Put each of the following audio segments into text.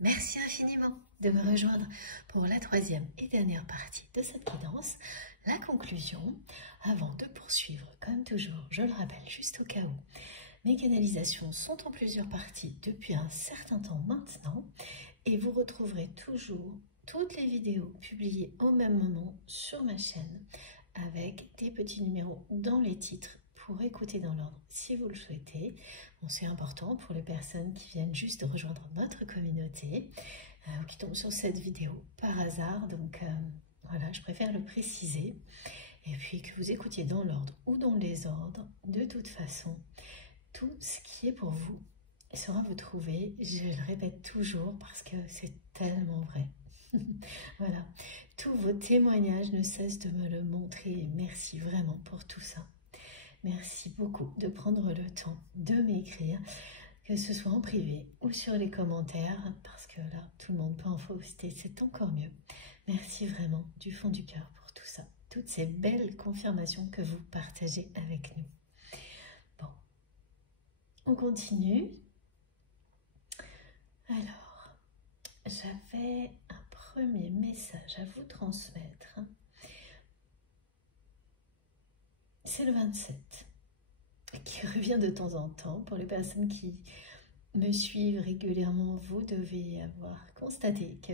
Merci infiniment de me rejoindre pour la troisième et dernière partie de cette guidance, la conclusion. Avant de poursuivre, comme toujours, je le rappelle juste au cas où, mes canalisations sont en plusieurs parties depuis un certain temps maintenant et vous retrouverez toujours toutes les vidéos publiées au même moment sur ma chaîne avec des petits numéros dans les titres pour écouter dans l'ordre si vous le souhaitez. Bon, c'est important pour les personnes qui viennent juste de rejoindre notre communauté ou qui tombent sur cette vidéo par hasard. Donc voilà, je préfère le préciser. Et puis que vous écoutiez dans l'ordre ou dans le désordre, de toute façon, tout ce qui est pour vous sera vous trouver. Je le répète toujours parce que c'est tellement vrai. Voilà, tous vos témoignages ne cessent de me le montrer. Merci vraiment pour tout ça. Merci beaucoup de prendre le temps de m'écrire, que ce soit en privé ou sur les commentaires, parce que là, tout le monde peut en poster, c'est encore mieux. Merci vraiment du fond du cœur pour tout ça, toutes ces belles confirmations que vous partagez avec nous. Bon, on continue. Alors, j'avais un premier message à vous transmettre. C'est le 27, qui revient de temps en temps. Pour les personnes qui me suivent régulièrement, vous devez avoir constaté que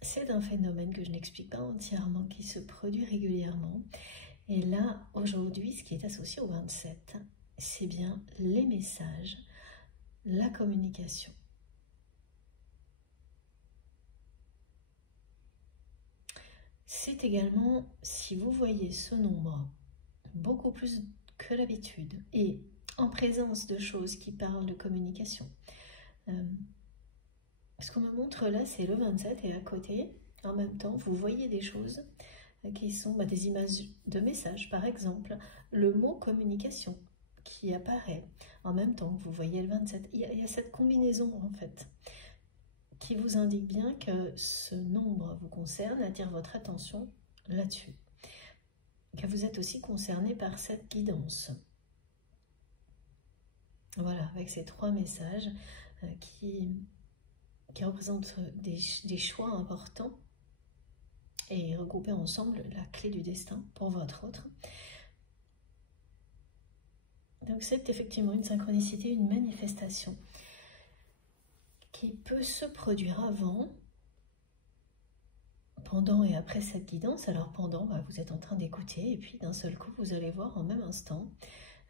c'est un phénomène que je n'explique pas entièrement, qui se produit régulièrement. Et là, aujourd'hui, ce qui est associé au 27, c'est bien les messages, la communication. C'est également, si vous voyez ce nombre, beaucoup plus que l'habitude, et en présence de choses qui parlent de communication. Ce qu'on me montre là, c'est le 27, et à côté, en même temps, vous voyez des choses qui sont des images de messages. Par exemple, le mot communication qui apparaît en même temps que vous voyez le 27. Il y a cette combinaison en fait qui vous indique bien que ce nombre vous concerne, attire votre attention là-dessus, que vous êtes aussi concerné par cette guidance. Voilà, avec ces trois messages qui représentent des choix importants et regrouper ensemble la clé du destin pour votre autre. Donc c'est effectivement une synchronicité, une manifestation qui peut se produire avant, pendant et après cette guidance. Alors pendant, vous êtes en train d'écouter et puis d'un seul coup, vous allez voir en même instant,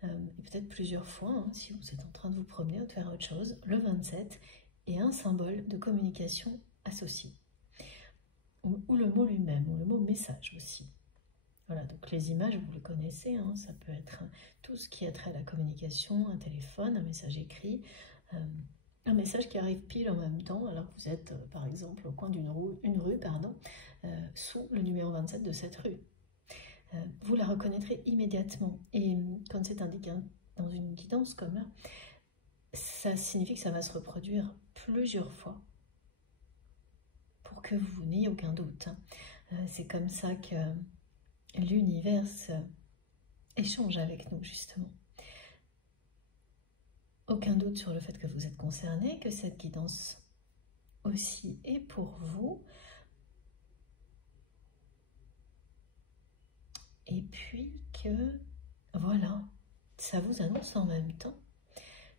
et peut-être plusieurs fois, si vous êtes en train de vous promener ou de faire autre chose, le 27 est un symbole de communication associé. Ou le mot lui-même, ou le mot message aussi. Voilà, donc les images, vous le connaissez, ça peut être tout ce qui a trait à la communication, un téléphone, un message écrit, un message qui arrive pile en même temps, alors que vous êtes par exemple au coin d'une rue, sous le numéro 27 de cette rue. Vous la reconnaîtrez immédiatement, et quand c'est indiqué dans une guidance comme là, ça signifie que ça va se reproduire plusieurs fois pour que vous n'ayez aucun doute. C'est comme ça que l'univers échange avec nous, justement. Aucun doute sur le fait que vous êtes concerné, que cette guidance aussi est pour vous. Et puis que, voilà, ça vous annonce en même temps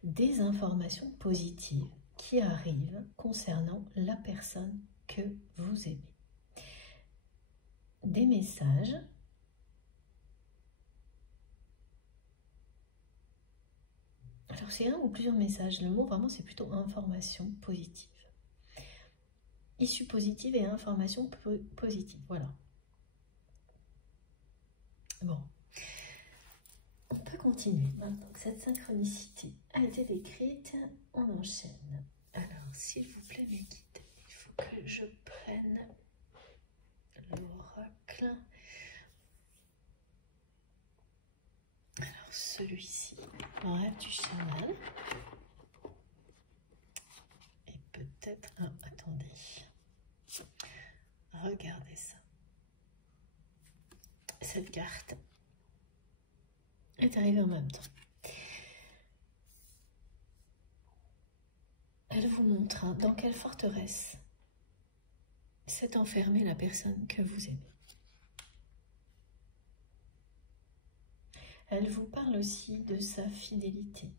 des informations positives qui arrivent concernant la personne que vous aimez. Des messages alors c'est un ou plusieurs messages, le mot vraiment c'est plutôt information positive. Issue positive et information positive, voilà. Bon, on peut continuer maintenant que cette synchronicité a été décrite, on enchaîne. Alors s'il vous plaît mes guides, il faut que je prenne l'oracle. Alors celui-ci, rêve du chaman. Et peut-être, attendez, regardez ça. Cette carte est arrivée en même temps. Elle vous montre dans quelle forteresse s'est enfermée la personne que vous aimez. Elle vous parle aussi de sa fidélité.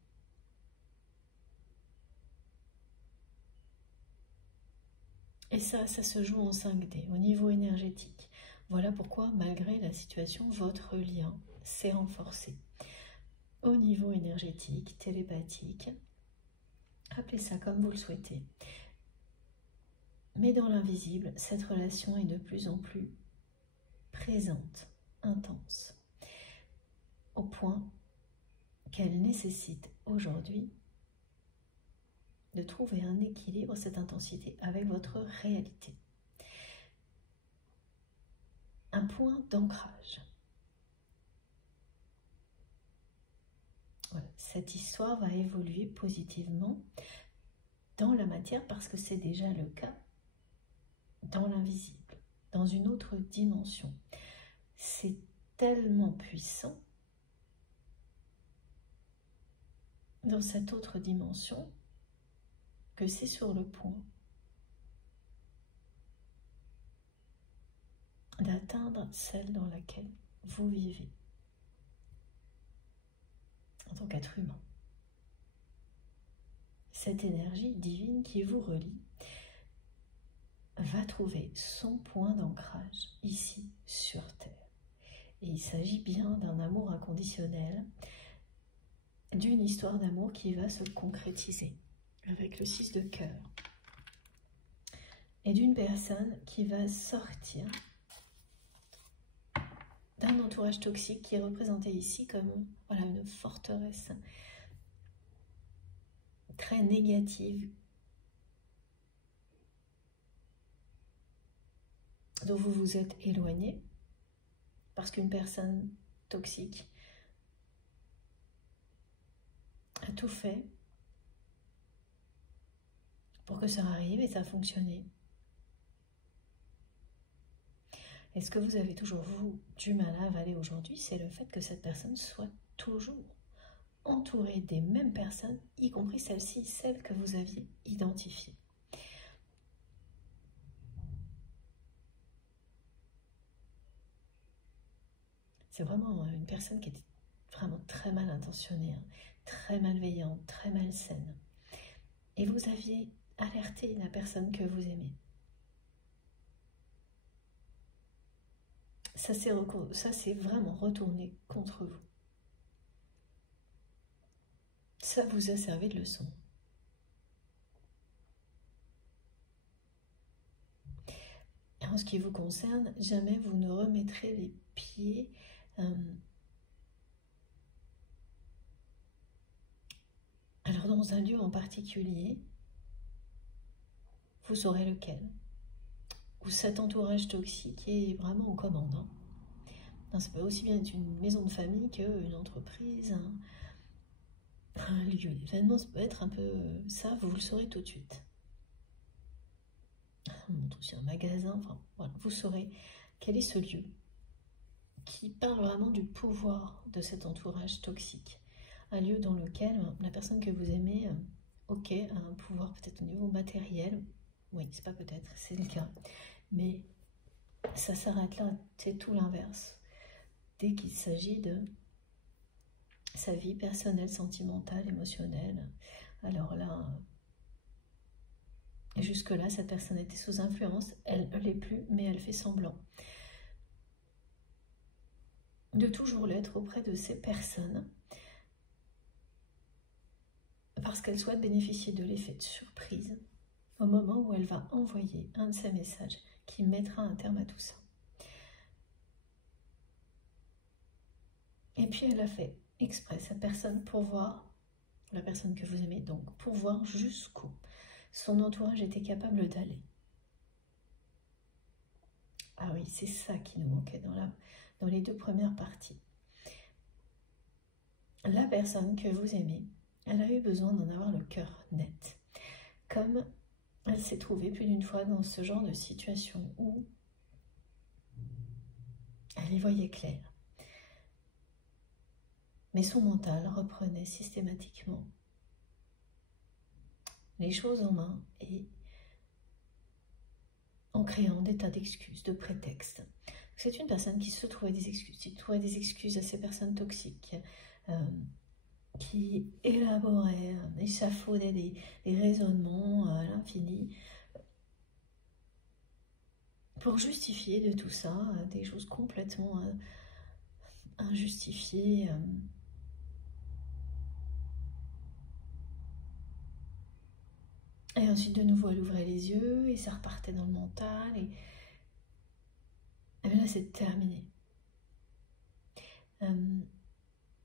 Et ça se joue en 5D, au niveau énergétique. Voilà pourquoi, malgré la situation, votre lien s'est renforcé. Au niveau énergétique, télépathique, appelez ça comme vous le souhaitez. Mais dans l'invisible, cette relation est de plus en plus présente, intense, au point qu'elle nécessite aujourd'hui de trouver un équilibre, cette intensité, avec votre réalité. Un point d'ancrage. Voilà. Cette histoire va évoluer positivement dans la matière parce que c'est déjà le cas dans l'invisible, dans une autre dimension. C'est tellement puissant dans cette autre dimension que c'est sur le point d'atteindre celle dans laquelle vous vivez en tant qu'être humain. Cette énergie divine qui vous relie va trouver son point d'ancrage ici sur Terre. Et il s'agit bien d'un amour inconditionnel, d'une histoire d'amour qui va se concrétiser avec le 6 de cœur et d'une personne qui va sortir d'un entourage toxique qui est représenté ici comme voilà, une forteresse très négative dont vous vous êtes éloigné parce qu'une personne toxique a tout fait pour que ça arrive et ça a fonctionné. Et ce que vous avez toujours, vous, du mal à avaler aujourd'hui, c'est le fait que cette personne soit toujours entourée des mêmes personnes, y compris celle-ci, celle que vous aviez identifiée. C'est vraiment une personne qui était vraiment très mal intentionnée, hein, très malveillante, très malsaine. Et vous aviez alerté la personne que vous aimez. Ça s'est vraiment retourné contre vous. Ça vous a servi de leçon. Et en ce qui vous concerne, jamais vous ne remettrez les pieds alors dans un lieu en particulier, vous saurez lequel, où cet entourage toxique est vraiment en commande. Hein. Non, ça peut aussi bien être une maison de famille qu'une entreprise, un lieu d'événement, ça peut être un peu ça, vous le saurez tout de suite. On montre aussi un magasin, enfin voilà, vous saurez quel est ce lieu qui parle vraiment du pouvoir de cet entourage toxique. Un lieu dans lequel la personne que vous aimez, ok, a un pouvoir peut-être au niveau matériel, oui, c'est pas peut-être, c'est le cas, mais ça s'arrête là, c'est tout l'inverse. Dès qu'il s'agit de sa vie personnelle, sentimentale, émotionnelle, alors là, jusque-là, cette personne était sous influence, elle ne l'est plus, mais elle fait semblant de toujours l'être auprès de ces personnes parce qu'elle souhaite bénéficier de l'effet de surprise au moment où elle va envoyer un de ses messages qui mettra un terme à tout ça. Et puis elle a fait exprès cette personne pour voir, la personne que vous aimez, donc pour voir jusqu'où son entourage était capable d'aller. Ah oui, c'est ça qui nous manquait dans les deux premières parties. La personne que vous aimez, elle a eu besoin d'en avoir le cœur net. Comme elle s'est trouvée plus d'une fois dans ce genre de situation où elle y voyait clair. Mais son mental reprenait systématiquement les choses en main et en créant des tas d'excuses, de prétextes. C'est une personne qui se trouvait des excuses, qui trouvait des excuses à ces personnes toxiques, qui élaborait, échafaudait des raisonnements à l'infini pour justifier de tout ça des choses complètement injustifiées. Et ensuite, de nouveau, elle ouvrait les yeux et ça repartait dans le mental. Et là, c'est terminé.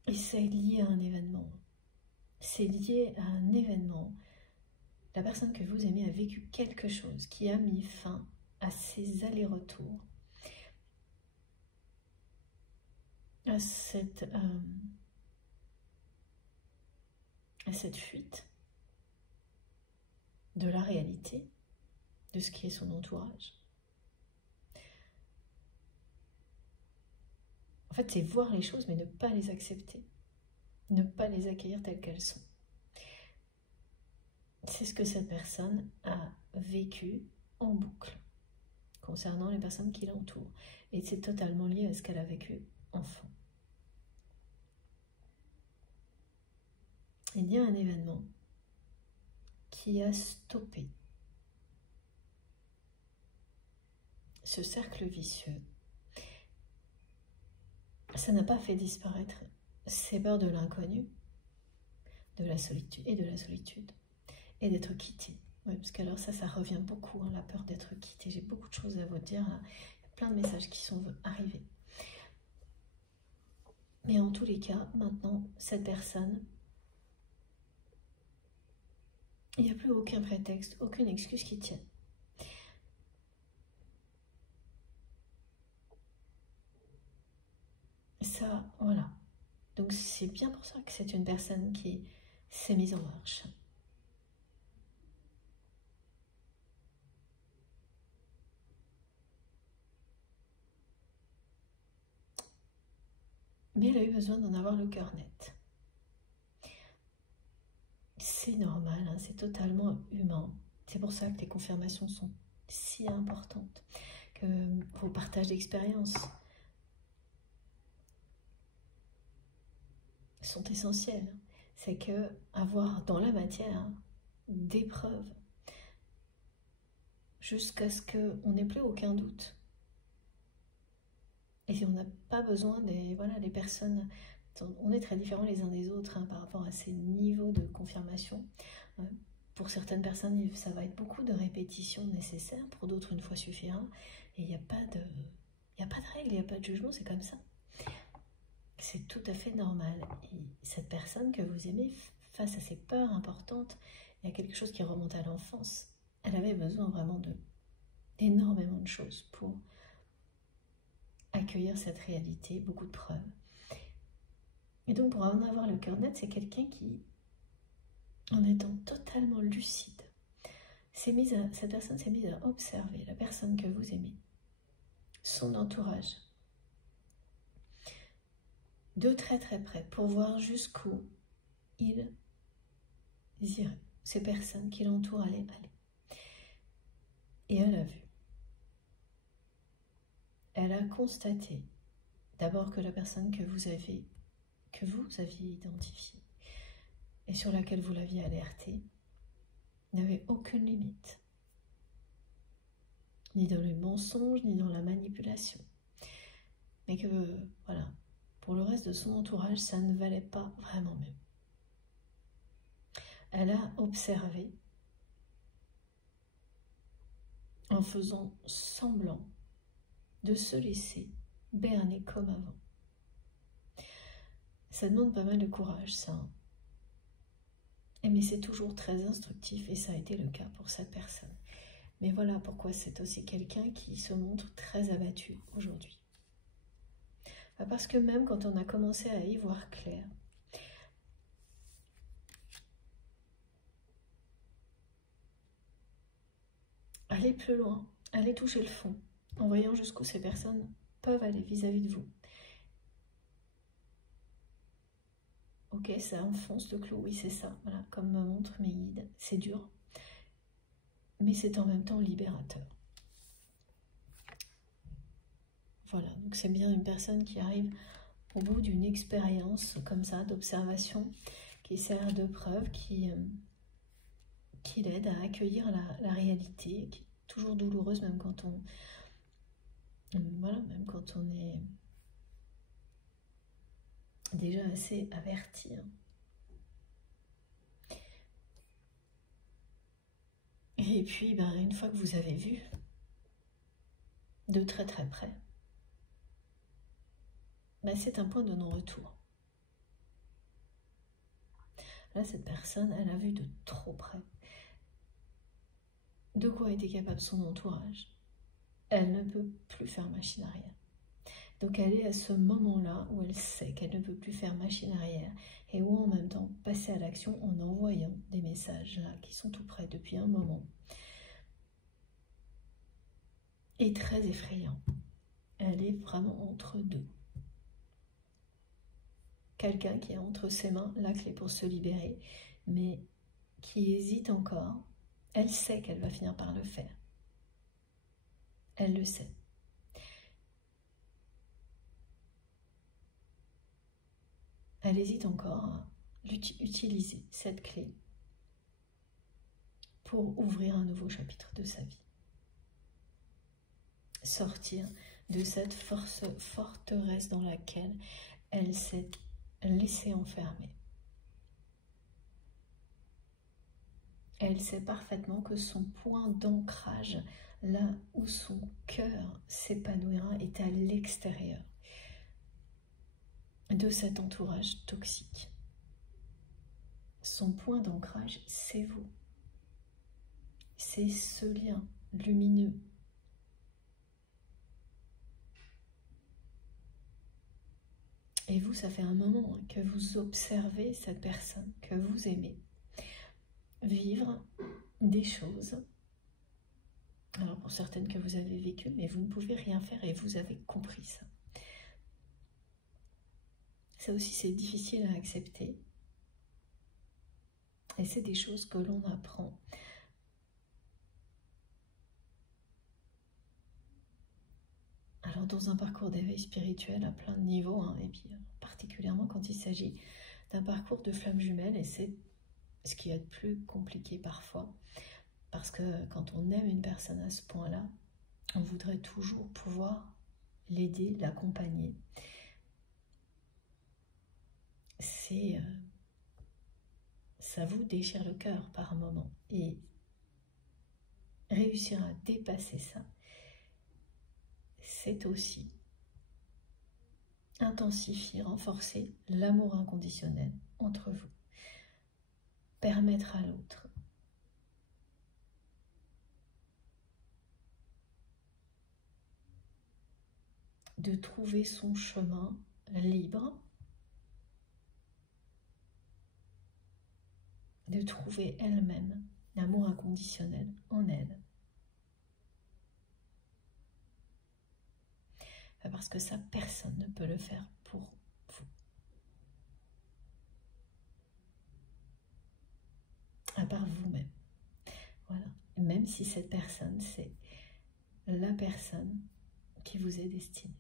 Et c'est lié à un événement. C'est lié à un événement. La personne que vous aimez a vécu quelque chose qui a mis fin à ses allers-retours, à cette fuite de la réalité, de ce qui est son entourage. En fait, c'est voir les choses, mais ne pas les accepter, ne pas les accueillir telles qu'elles sont. C'est ce que cette personne a vécu en boucle concernant les personnes qui l'entourent. Et c'est totalement lié à ce qu'elle a vécu enfant. Il y a un événement qui a stoppé ce cercle vicieux. Ça n'a pas fait disparaître ces peurs de l'inconnu, de la solitude et d'être quitté. Oui, parce qu'alors ça revient beaucoup, hein, la peur d'être quitté. J'ai beaucoup de choses à vous dire, là. Il y a plein de messages qui sont arrivés. Mais en tous les cas, maintenant, cette personne, il n'y a plus aucun prétexte, aucune excuse qui tienne. Ça, voilà. Donc c'est bien pour ça que c'est une personne qui s'est mise en marche. Mais elle a eu besoin d'en avoir le cœur net. C'est normal, hein, c'est totalement humain. C'est pour ça que les confirmations sont si importantes, que vos partages d'expériences sont essentiels. C'est que avoir dans la matière des preuves jusqu'à ce qu'on n'ait plus aucun doute. Et on n'a pas besoin des personnes, on est très différents les uns des autres, hein, par rapport à ces niveaux de confirmation. Pour certaines personnes, ça va être beaucoup de répétitions nécessaires, pour d'autres, une fois suffira. Et il n'y a pas de règle, il n'y a pas de jugement, c'est comme ça. C'est tout à fait normal. Et cette personne que vous aimez, face à ces peurs importantes, il y a quelque chose qui remonte à l'enfance. Elle avait besoin vraiment d'énormément de choses pour accueillir cette réalité, beaucoup de preuves. Et donc pour en avoir le cœur net, c'est quelqu'un qui, en étant totalement lucide, cette personne s'est mise à observer la personne que vous aimez, son entourage, de très très près, pour voir jusqu'où ils iraient, ces personnes qui l'entourent allaient aller. Et elle a vu. Elle a constaté d'abord que la personne que vous aviez identifiée et sur laquelle vous l'aviez alertée n'avait aucune limite, ni dans le mensonge, ni dans la manipulation. Mais que, voilà, pour le reste de son entourage, ça ne valait pas vraiment mieux. Elle a observé en faisant semblant de se laisser berner comme avant. Ça demande pas mal de courage, ça. Mais c'est toujours très instructif et ça a été le cas pour cette personne. Mais voilà pourquoi c'est aussi quelqu'un qui se montre très abattu aujourd'hui. Parce que même quand on a commencé à y voir clair, aller plus loin, aller toucher le fond, en voyant jusqu'où ces personnes peuvent aller vis-à-vis de vous. Ok, ça enfonce le clou, oui c'est ça, voilà, comme me montrent mes guides, c'est dur. mais c'est en même temps libérateur. Voilà, donc c'est bien une personne qui arrive au bout d'une expérience comme ça, d'observation, qui sert de preuve, qui l'aide à accueillir la réalité, qui est toujours douloureuse, même quand on... Voilà, même quand on est déjà assez averti. Et puis, ben, une fois que vous avez vu de très très près, ben, c'est un point de non-retour. Là, cette personne, elle a vu de trop près de quoi était capable son entourage. Elle ne peut plus faire machine arrière. Donc elle est à ce moment-là où elle sait qu'elle ne peut plus faire machine arrière et où en même temps passer à l'action en envoyant des messages là qui sont tout près depuis un moment. Et très effrayant. Elle est vraiment entre deux. Quelqu'un qui a entre ses mains la clé pour se libérer, mais qui hésite encore. Elle sait qu'elle va finir par le faire. Elle le sait. Elle hésite encore à utiliser cette clé pour ouvrir un nouveau chapitre de sa vie. Sortir de cette forteresse dans laquelle elle s'est laissée enfermer. Elle sait parfaitement que son point d'ancrage, là où son cœur s'épanouira, est à l'extérieur de cet entourage toxique. Son point d'ancrage, c'est vous. C'est ce lien lumineux. Et vous, ça fait un moment que vous observez cette personne que vous aimez vivre des choses, alors pour certaines que vous avez vécues, mais vous ne pouvez rien faire et vous avez compris ça. Ça aussi, c'est difficile à accepter. Et c'est des choses que l'on apprend. Alors, dans un parcours d'éveil spirituel à plein de niveaux, et puis particulièrement quand il s'agit d'un parcours de flamme jumelle, et c'est ce qui est de plus compliqué parfois, parce que quand on aime une personne à ce point-là, on voudrait toujours pouvoir l'aider, l'accompagner. Ça vous déchire le cœur par moment. Et réussir à dépasser ça, c'est aussi intensifier, renforcer l'amour inconditionnel entre vous. Permettre à l'autre de trouver son chemin libre, de trouver elle-même l'amour inconditionnel en elle. Parce que ça, personne ne peut le faire pour vous. À part vous-même. Voilà. Même si cette personne, c'est la personne qui vous est destinée.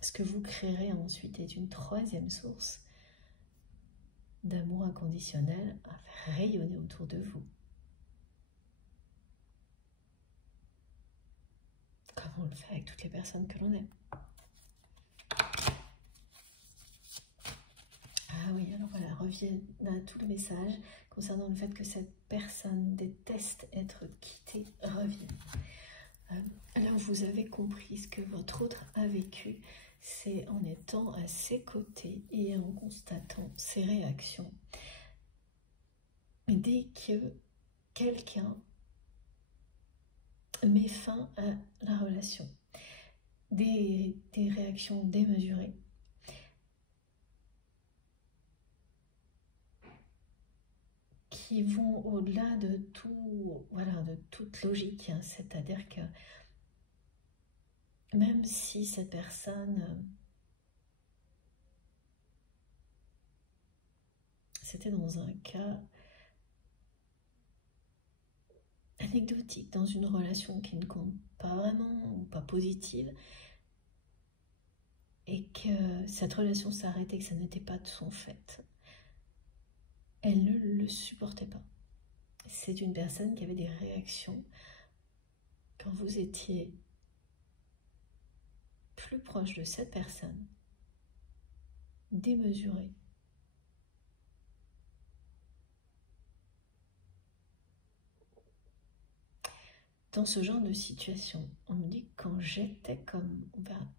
Ce que vous créerez ensuite est une troisième source d'amour inconditionnel à faire rayonner autour de vous. Comme on le fait avec toutes les personnes que l'on aime. Ah oui, alors voilà, reviennent à tout le message concernant le fait que cette personne déteste être quittée, revienne. Alors vous avez compris ce que votre autre a vécu, c'est en étant à ses côtés et en constatant ses réactions. Dès que quelqu'un met fin à la relation, des réactions démesurées, qui vont au-delà de tout, voilà, de toute logique, c'est-à-dire que même si cette personne, c'était dans un cas anecdotique dans une relation qui ne compte pas vraiment ou pas positive, et que cette relation s'arrête et que ça n'était pas de son fait, elle ne le supportait pas. C'est une personne qui avait des réactions quand vous étiez plus proche de cette personne, démesurées. Dans ce genre de situation, on me dit que quand j'étais comme,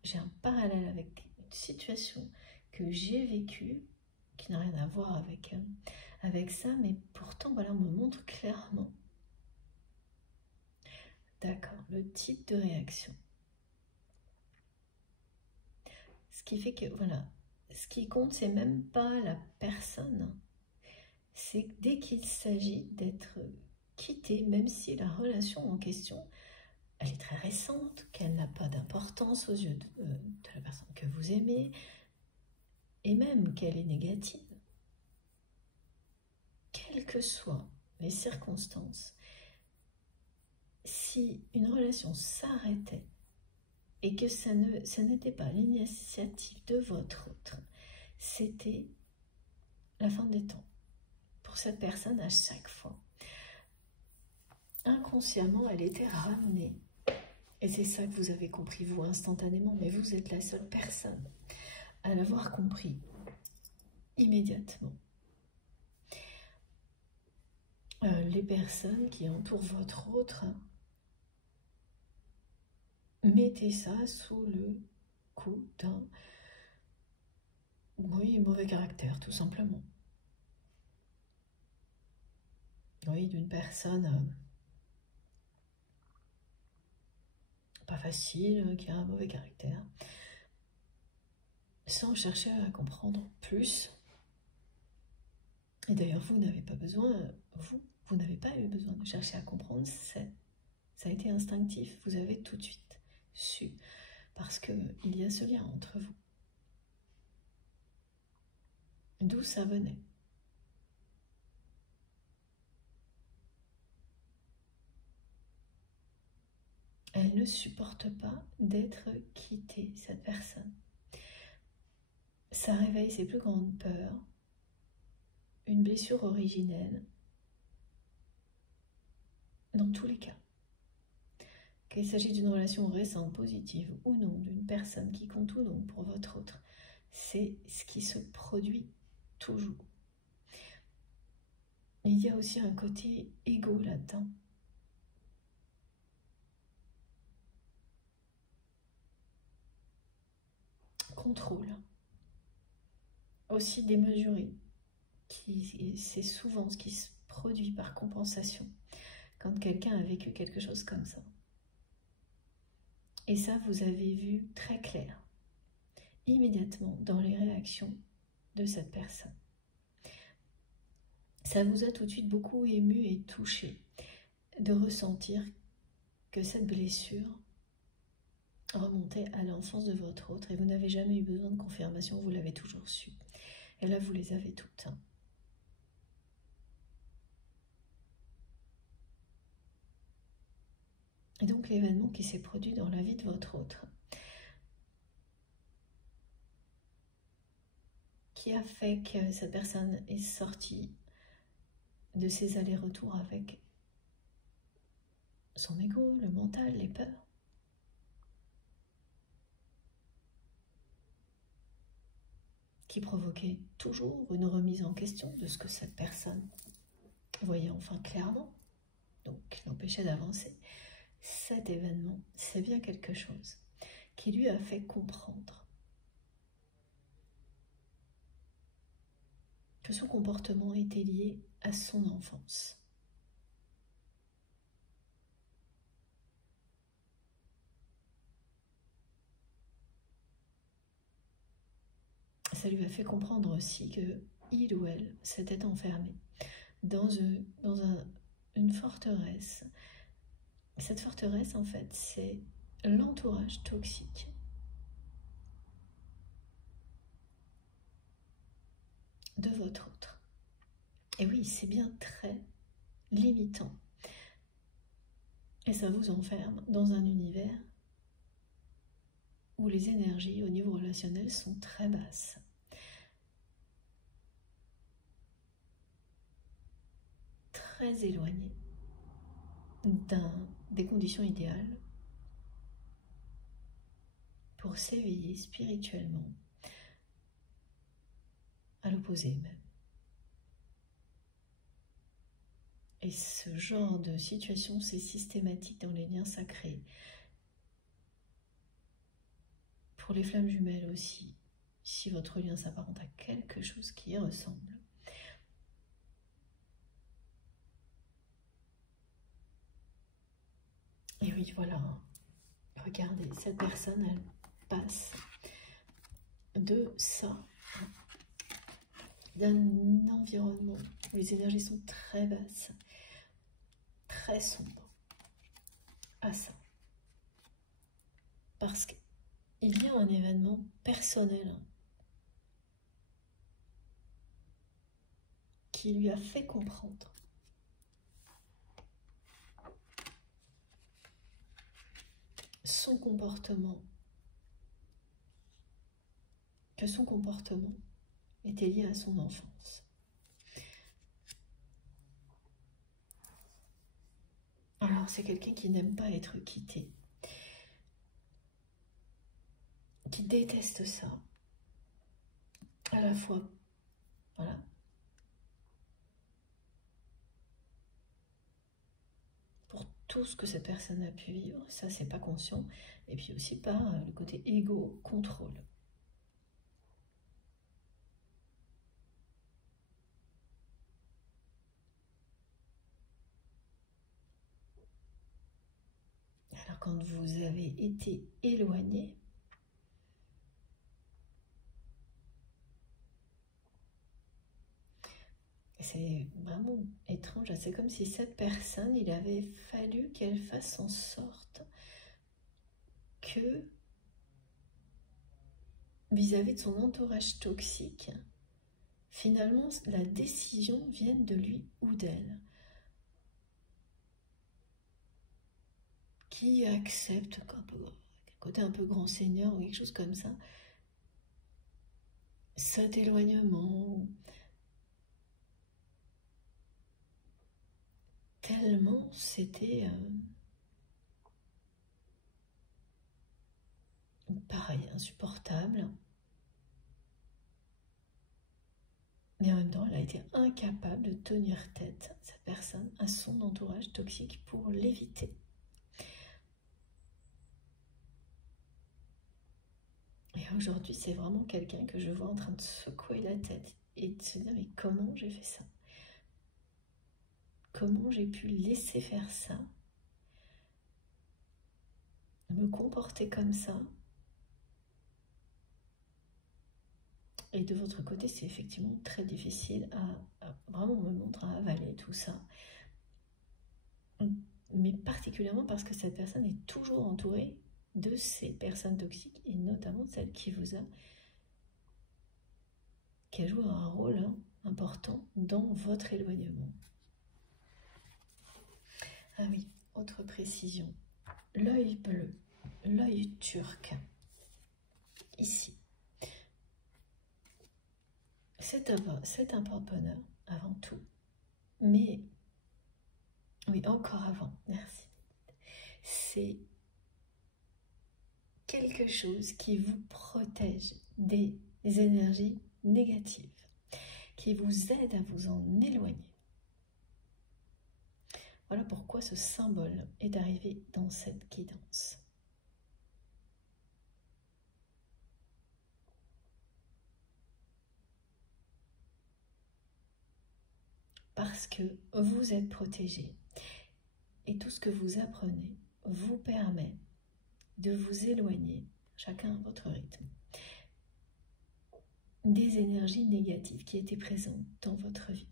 j'ai un parallèle avec une situation que j'ai vécue, qui n'a rien à voir avec ça, mais pourtant, voilà, on me montre clairement. D'accord, le type de réaction. Ce qui fait que, voilà, ce qui compte, c'est même pas la personne. C'est que dès qu'il s'agit d'être quitté, même si la relation en question, elle est très récente, qu'elle n'a pas d'importance aux yeux de la personne que vous aimez, et même qu'elle est négative, quelles que soient les circonstances, si une relation s'arrêtait et que ça n'était pas l'initiative de votre autre, c'était la fin des temps. Pour cette personne, à chaque fois, inconsciemment, elle était ramenée. Et c'est ça que vous avez compris, vous, instantanément, mais vous êtes la seule personne à l'avoir compris immédiatement. Les personnes qui entourent votre autre, mettez ça sous le coup d'un mauvais caractère, tout simplement. Oui, d'une personne pas facile, qui a un mauvais caractère, sans chercher à comprendre plus. Et d'ailleurs, vous n'avez pas besoin, vous n'avez pas eu besoin de chercher à comprendre, ça a été instinctif, vous avez tout de suite su, parce qu'il y a ce lien entre vous. D'où ça venait? Elle ne supporte pas d'être quittée, cette personne. Ça réveille ses plus grandes peurs, une blessure originelle, dans tous les cas. Qu'il s'agisse d'une relation récente, positive ou non, d'une personne qui compte ou non pour votre autre, c'est ce qui se produit toujours. Il y a aussi un côté égo là-dedans. Contrôle. Aussi démesuré. C'est souvent ce qui se produit par compensation quand quelqu'un a vécu quelque chose comme ça. Et ça, vous avez vu très clair, immédiatement, dans les réactions de cette personne. Ça vous a tout de suite beaucoup ému et touché de ressentir que cette blessure remontait à l'enfance de votre autre et vous n'avez jamais eu besoin de confirmation, vous l'avez toujours su. Et là, vous les avez toutes. Et donc l'événement qui s'est produit dans la vie de votre autre, qui a fait que cette personne est sortie de ses allers-retours avec son ego, le mental, les peurs. Qui provoquait toujours une remise en question de ce que cette personne voyait enfin clairement, donc qui l'empêchait d'avancer. Cet événement, c'est bien quelque chose qui lui a fait comprendre que son comportement était lié à son enfance. Ça lui a fait comprendre aussi que il ou elle s'était enfermé dans une forteresse. Cette forteresse, en fait, c'est l'entourage toxique de votre autre. Et oui, c'est bien très limitant. Et ça vous enferme dans un univers où les énergies au niveau relationnel sont très basses. Très éloignées des conditions idéales pour s'éveiller spirituellement, à l'opposé même. Et ce genre de situation, c'est systématique dans les liens sacrés. Pour les flammes jumelles aussi, si votre lien s'apparente à quelque chose qui y ressemble. Et oui, voilà, regardez, cette personne, elle passe de ça, d'un environnement où les énergies sont très basses, très sombres, à ça. Parce qu'il y a un événement personnel qui lui a fait comprendre son comportement, que son comportement était lié à son enfance. Alors c'est quelqu'un qui n'aime pas être quitté, qui déteste ça, à la fois, voilà, pour tout ce que cette personne a pu vivre, ça c'est pas conscient, et puis aussi par le côté égo, contrôle. Alors quand vous avez été éloigné, c'est vraiment étrange, c'est comme si cette personne, il avait fallu qu'elle fasse en sorte que, vis-à-vis de son entourage toxique, finalement la décision vienne de lui ou d'elle, qui accepte un côté un peu grand seigneur ou quelque chose comme ça, cet éloignement, tellement c'était pareil, insupportable. Mais en même temps, elle a été incapable de tenir tête, cette personne, à son entourage toxique pour l'éviter. Et aujourd'hui, c'est vraiment quelqu'un que je vois en train de secouer la tête et de se dire, mais comment j'ai fait ça? Comment j'ai pu laisser faire ça? Me comporter comme ça? Et de votre côté, c'est effectivement très difficile à vraiment, on me montre, à avaler tout ça. Mais particulièrement parce que cette personne est toujours entourée de ces personnes toxiques, et notamment celle qui a joué un rôle important dans votre éloignement. Ah oui, autre précision. L'œil bleu, l'œil turc, ici. C'est un porte-bonheur avant tout, mais oui, encore avant, merci. C'est quelque chose qui vous protège des énergies négatives, qui vous aide à vous en éloigner. Voilà pourquoi ce symbole est arrivé dans cette guidance. Parce que vous êtes protégé et tout ce que vous apprenez vous permet de vous éloigner, chacun à votre rythme, des énergies négatives qui étaient présentes dans votre vie.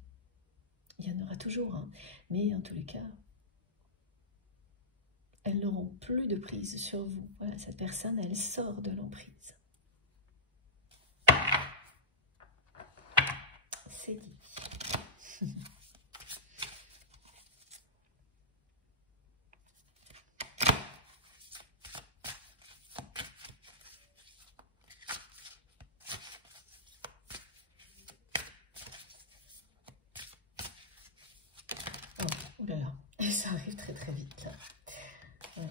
Il y en aura toujours, mais en tous les cas, elles n'auront plus de prise sur vous. Voilà, cette personne, elle sort de l'emprise. C'est dit. là là, ça arrive très très vite là. Ouais.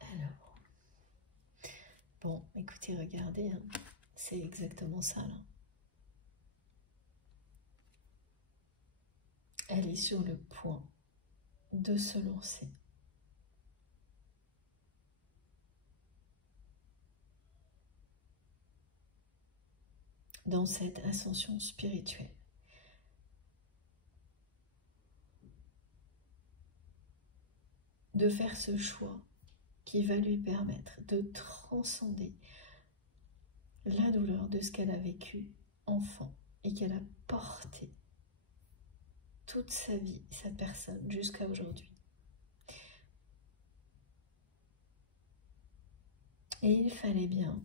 Alors, bon, écoutez, regardez, hein, c'est exactement ça là. Elle est sur le point de se lancer. Dans cette ascension spirituelle. De faire ce choix qui va lui permettre de transcender la douleur de ce qu'elle a vécu enfant et qu'elle a porté toute sa vie, cette personne, jusqu'à aujourd'hui. Et il fallait bien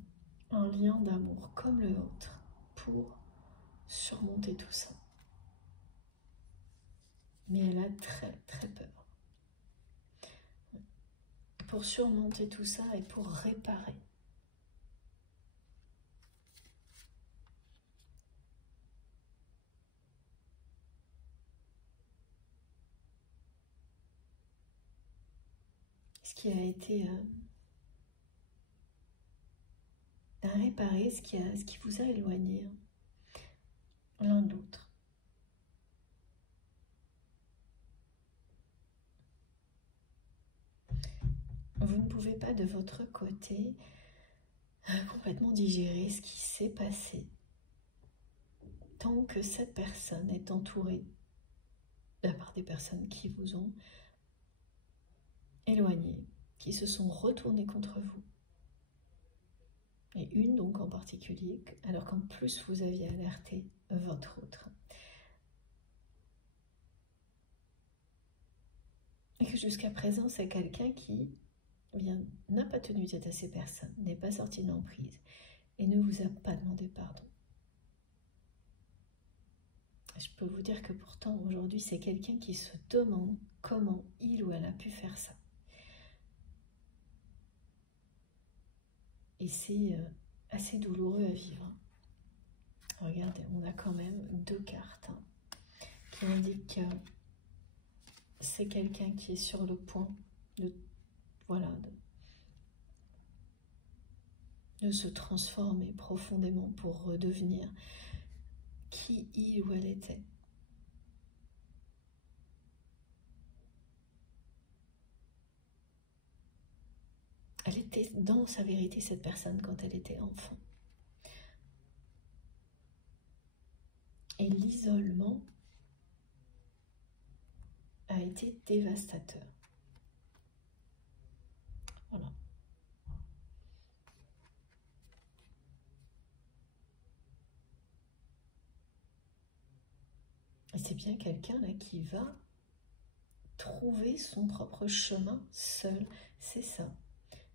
un lien d'amour comme le vôtre pour surmonter tout ça. Mais elle a très très peur. Pour surmonter tout ça et pour réparer. Ce qui a été à réparer, ce qui vous a éloigné l'un de l'autre. Vous ne pouvez pas de votre côté complètement digérer ce qui s'est passé tant que cette personne est entourée par des personnes qui vous ont éloigné, qui se sont retournées contre vous. Et une donc en particulier, alors qu'en plus vous aviez alerté votre autre. Et que jusqu'à présent c'est quelqu'un qui n'a pas tenu tête à ces personnes, n'est pas sorti de l'emprise et ne vous a pas demandé pardon. Je peux vous dire que pourtant aujourd'hui c'est quelqu'un qui se demande comment il ou elle a pu faire ça. Et c'est assez douloureux à vivre. Regardez, on a quand même 2 cartes qui indiquent que c'est quelqu'un qui est sur le point de, voilà, de se transformer profondément pour redevenir qui il ou elle était. Elle était dans sa vérité, cette personne, quand elle était enfant. Et l'isolement a été dévastateur. Voilà. Et c'est bien quelqu'un là qui va trouver son propre chemin seul. C'est ça,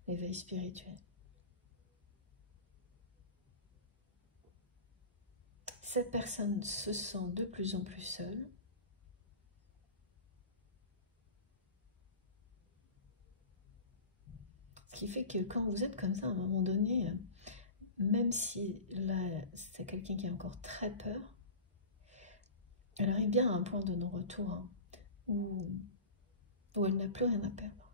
l'éveil spirituel. Cette personne se sent de plus en plus seule. Ce qui fait que quand vous êtes comme ça, à un moment donné, même si là, c'est quelqu'un qui a encore très peur, elle arrive bien à un point de non-retour où elle n'a plus rien à perdre.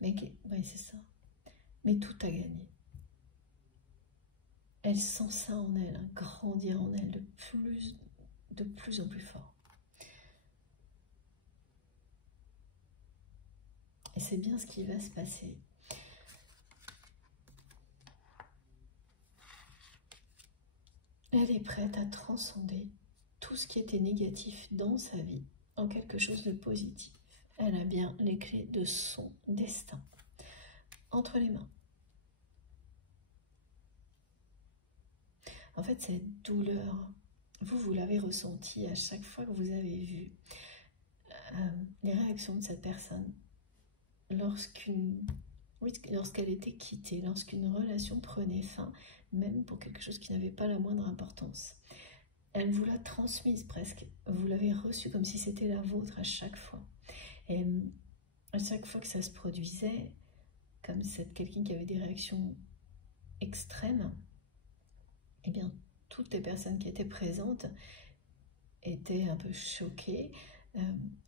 Mais oui, c'est ça. Mais tout a gagné. Elle sent ça en elle, grandir en elle de plus en plus fort. Et c'est bien ce qui va se passer. Elle est prête à transcender tout ce qui était négatif dans sa vie en quelque chose de positif. Elle a bien les clés de son destin entre les mains. En fait, cette douleur, vous l'avez ressentie à chaque fois que vous avez vu les réactions de cette personne lorsqu'elle était quittée, lorsqu'une relation prenait fin, même pour quelque chose qui n'avait pas la moindre importance. Elle vous l'a transmise presque, vous l'avez reçue comme si c'était la vôtre à chaque fois. Et à chaque fois que ça se produisait, comme quelqu'un qui avait des réactions extrême, eh bien, toutes les personnes qui étaient présentes étaient un peu choquées,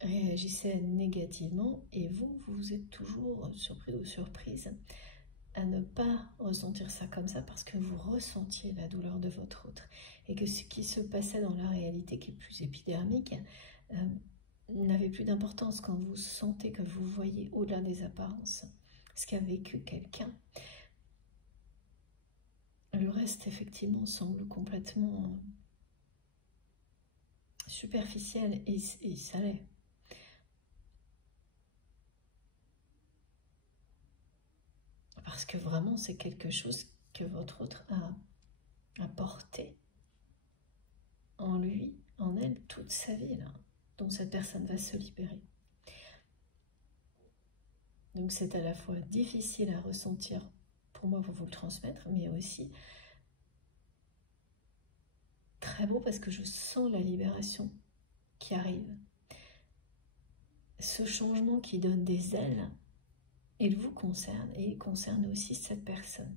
réagissaient négativement, et vous êtes toujours surpris ou surprise à ne pas ressentir ça comme ça parce que vous ressentiez la douleur de votre autre et que ce qui se passait dans la réalité qui est plus épidermique n'avait plus d'importance. Quand vous sentez que vous voyez au-delà des apparences ce qu'a vécu quelqu'un, le reste effectivement semble complètement superficiel, et ça l'est. Parce que vraiment c'est quelque chose que votre autre a porté en lui, en elle, toute sa vie, là, dont cette personne va se libérer. Donc c'est à la fois difficile à ressentir pour moi, pour vous le transmettre, mais aussi très beau parce que je sens la libération qui arrive. Ce changement qui donne des ailes, il vous concerne et il concerne aussi cette personne.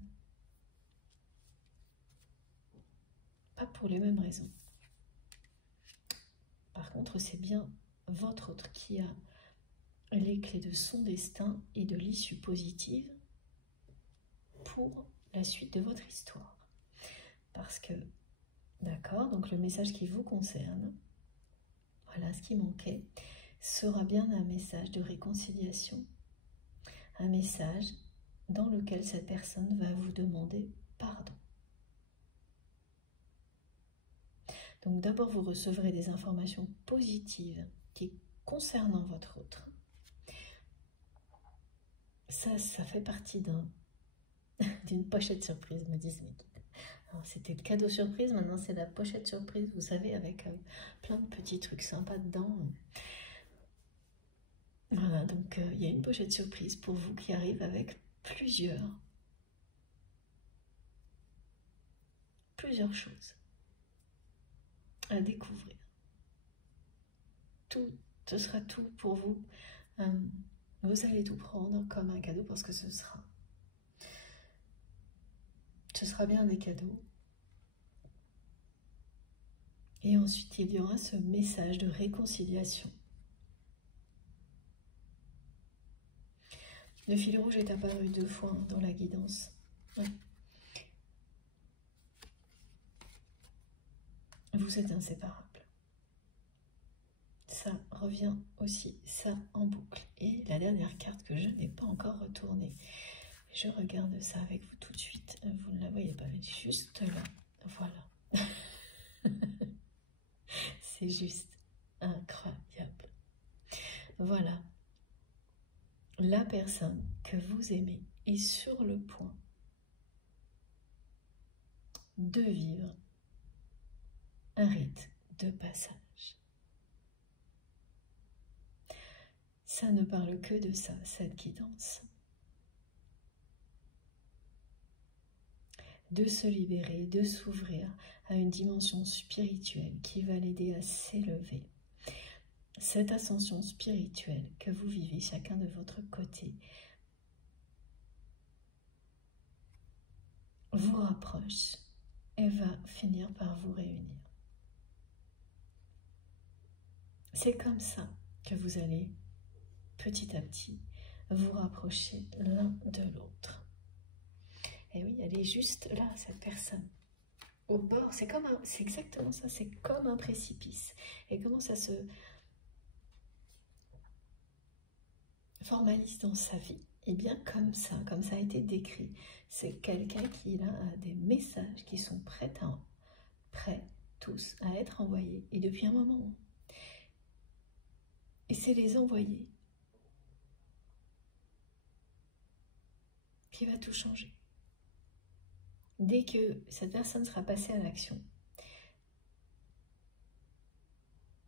Pas pour les mêmes raisons. Par contre, c'est bien votre autre qui a les clés de son destin et de l'issue positive pour la suite de votre histoire. Parce que, d'accord, donc le message qui vous concerne, voilà ce qui manquait, sera bien un message de réconciliation, un message dans lequel cette personne va vous demander pardon. Donc d'abord, vous recevrez des informations positives qui concernant votre autre. Ça fait partie d'une pochette surprise, me disent mes guides. C'était le cadeau surprise, maintenant c'est la pochette surprise, vous savez, avec plein de petits trucs sympas dedans. Voilà, donc il y a une pochette surprise pour vous qui arrive avec plusieurs choses à découvrir. Ce sera tout pour vous. Vous allez tout prendre comme un cadeau parce que ce sera bien des cadeaux. Et ensuite, il y aura ce message de réconciliation. Le fil rouge est apparu 2 fois dans la guidance. Ouais. Vous êtes inséparables. Ça revient aussi, ça en boucle. Et la dernière carte que je n'ai pas encore retournée. Je regarde ça avec vous tout de suite. Vous ne la voyez pas, mais juste là. Voilà. C'est juste incroyable. Voilà. La personne que vous aimez est sur le point de vivre un rite de passage. Ça ne parle que de ça, cette guidance. De se libérer, de s'ouvrir à une dimension spirituelle qui va l'aider à s'élever. Cette ascension spirituelle que vous vivez chacun de votre côté vous rapproche et va finir par vous réunir. C'est comme ça que vous allez petit à petit vous rapprocher l'un de l'autre. Et oui, elle est juste là, cette personne. Au bord, c'est exactement ça, c'est comme un précipice. Et comment ça se formalise dans sa vie? Et bien comme ça a été décrit. C'est quelqu'un qui là, a des messages qui sont prêts tous à être envoyés. Et depuis un moment. Et c'est les envoyer qui va tout changer. Dès que cette personne sera passée à l'action,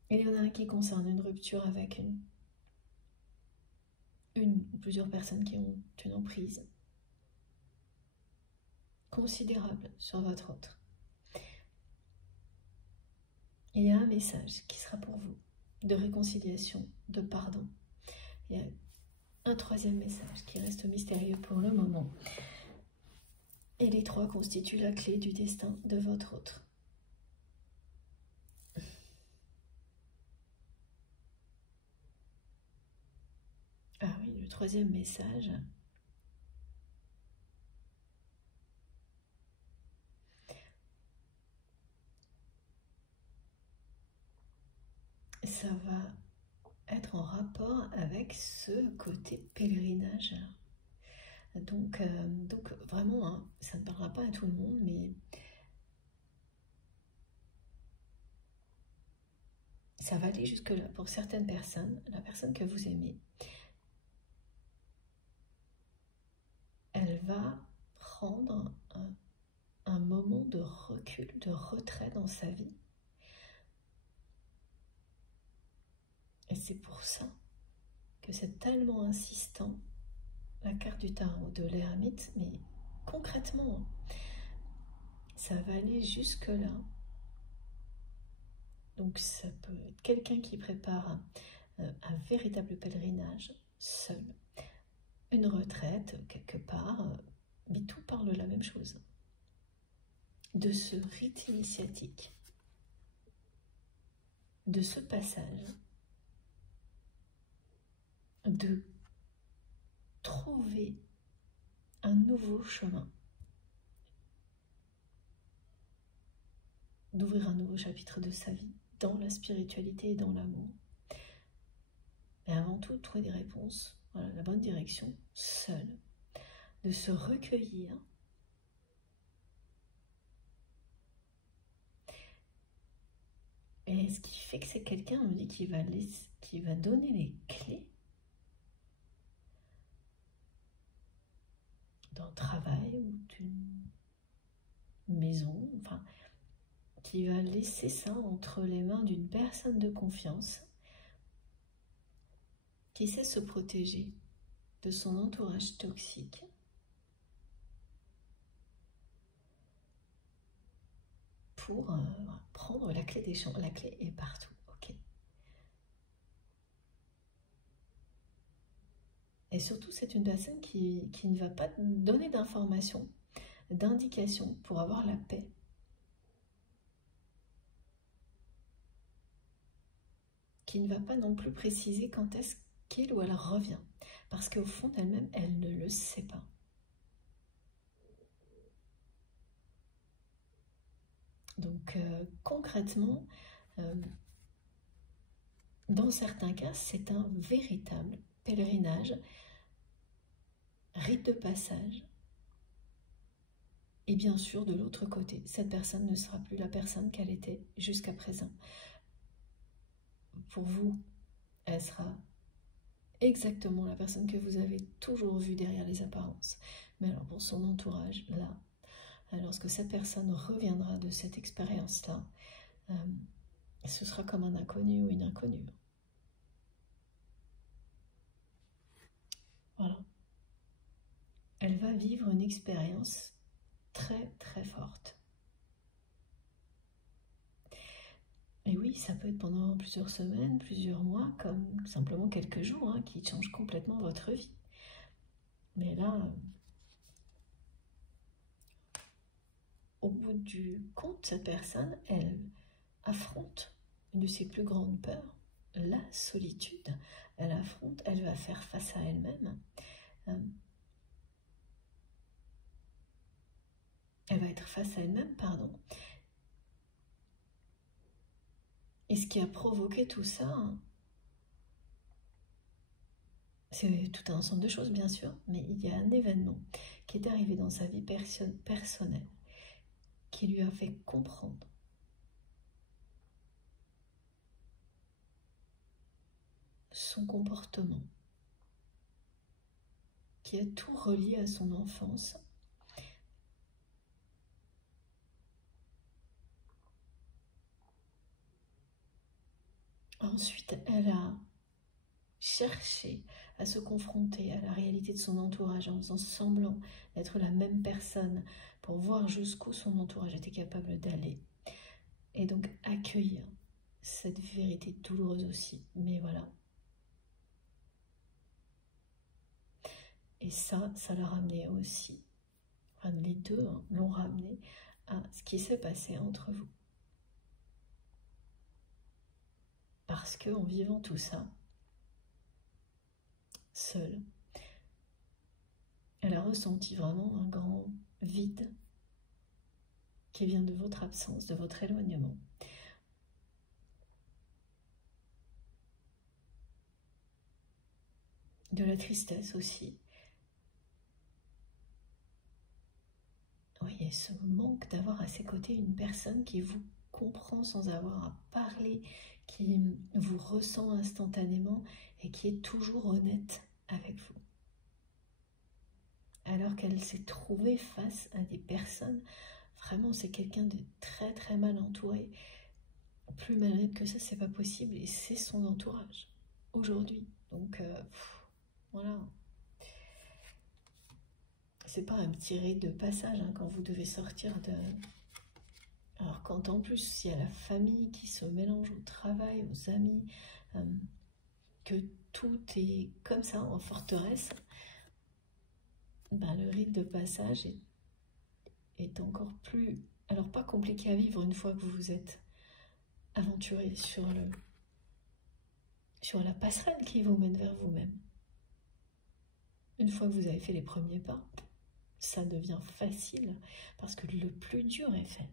il y en a un qui concerne une rupture avec une ou plusieurs personnes qui ont une emprise considérable sur votre autre. Il y a un message qui sera pour vous de réconciliation, de pardon. Il y a un troisième message qui reste mystérieux pour le moment. Et les 3 constituent la clé du destin de votre autre. Ah oui, le 3e message. Ça va être en rapport avec ce côté pèlerinage. Donc vraiment, hein, ça ne parlera pas à tout le monde, mais ça va aller jusque-là. Pour certaines personnes, la personne que vous aimez, elle va prendre un moment de recul, de retrait dans sa vie. Et c'est pour ça que c'est tellement insistant, la carte du tarot de l'ermite, mais concrètement, ça va aller jusque-là. Donc ça peut être quelqu'un qui prépare un véritable pèlerinage, seul, une retraite quelque part, mais tout parle de la même chose. De ce rite initiatique, de ce passage, de trouver un nouveau chemin, d'ouvrir un nouveau chapitre de sa vie, dans la spiritualité et dans l'amour. Et avant tout, trouver des réponses, voilà, la bonne direction, seul, de se recueillir, et ce qui fait que c'est quelqu'un, on dit, qui va donner les clés d'un travail ou d'une maison, enfin, qui va laisser ça entre les mains d'une personne de confiance qui sait se protéger de son entourage toxique, pour prendre la clé des champs. La clé est partout, ok. Et surtout, c'est une personne qui ne va pas donner d'informations, d'indications pour avoir la paix. Qui ne va pas non plus préciser quand est-ce qu'il ou elle revient. Parce qu'au fond d'elle-même, elle ne le sait pas. Donc concrètement, dans certains cas, c'est un véritable pèlerinage, rite de passage. Et bien sûr, de l'autre côté, cette personne ne sera plus la personne qu'elle était jusqu'à présent. Pour vous, elle sera exactement la personne que vous avez toujours vue derrière les apparences. Mais alors pour son entourage, là, lorsque cette personne reviendra de cette expérience-là, ce sera comme un inconnu ou une inconnue. Voilà. Elle va vivre une expérience très très forte. Et oui, ça peut être pendant plusieurs semaines, plusieurs mois, comme simplement quelques jours, hein, qui changent complètement votre vie. Mais là, au bout du compte, cette personne, elle affronte une de ses plus grandes peurs, la solitude. Elle affronte, elle va faire face à elle-même. Elle va être face à elle-même, pardon. Et ce qui a provoqué tout ça, c'est tout un ensemble de choses, bien sûr, mais il y a un événement qui est arrivé dans sa vie personnelle qui lui a fait comprendre son comportement, qui est tout relié à son enfance. Ensuite, elle a cherché à se confronter à la réalité de son entourage en faisant semblant d'être la même personne pour voir jusqu'où son entourage était capable d'aller. Et donc accueillir cette vérité douloureuse aussi. Mais voilà. Et ça l'a ramené aussi enfin, les deux hein, l'ont ramené à ce qui s'est passé entre vous. Parce qu'en vivant tout ça, seule, elle a ressenti vraiment un grand vide qui vient de votre absence, de votre éloignement. De la tristesse aussi. Oui, et ce manque d'avoir à ses côtés une personne qui vous comprend sans avoir à parler, qui vous ressent instantanément et qui est toujours honnête avec vous. Alors qu'elle s'est trouvée face à des personnes, vraiment c'est quelqu'un de très très mal entouré. Plus malhonnête que ça, c'est pas possible et c'est son entourage aujourd'hui. Donc voilà. C'est pas un petit rite de passage hein, quand vous devez sortir de... Alors quand en plus il y a la famille qui se mélange au travail, aux amis, que tout est comme ça en forteresse, ben, le rite de passage est encore plus... Alors pas compliqué à vivre une fois que vous vous êtes aventuré sur la passerelle qui vous mène vers vous-même. Une fois que vous avez fait les premiers pas, ça devient facile parce que le plus dur est fait.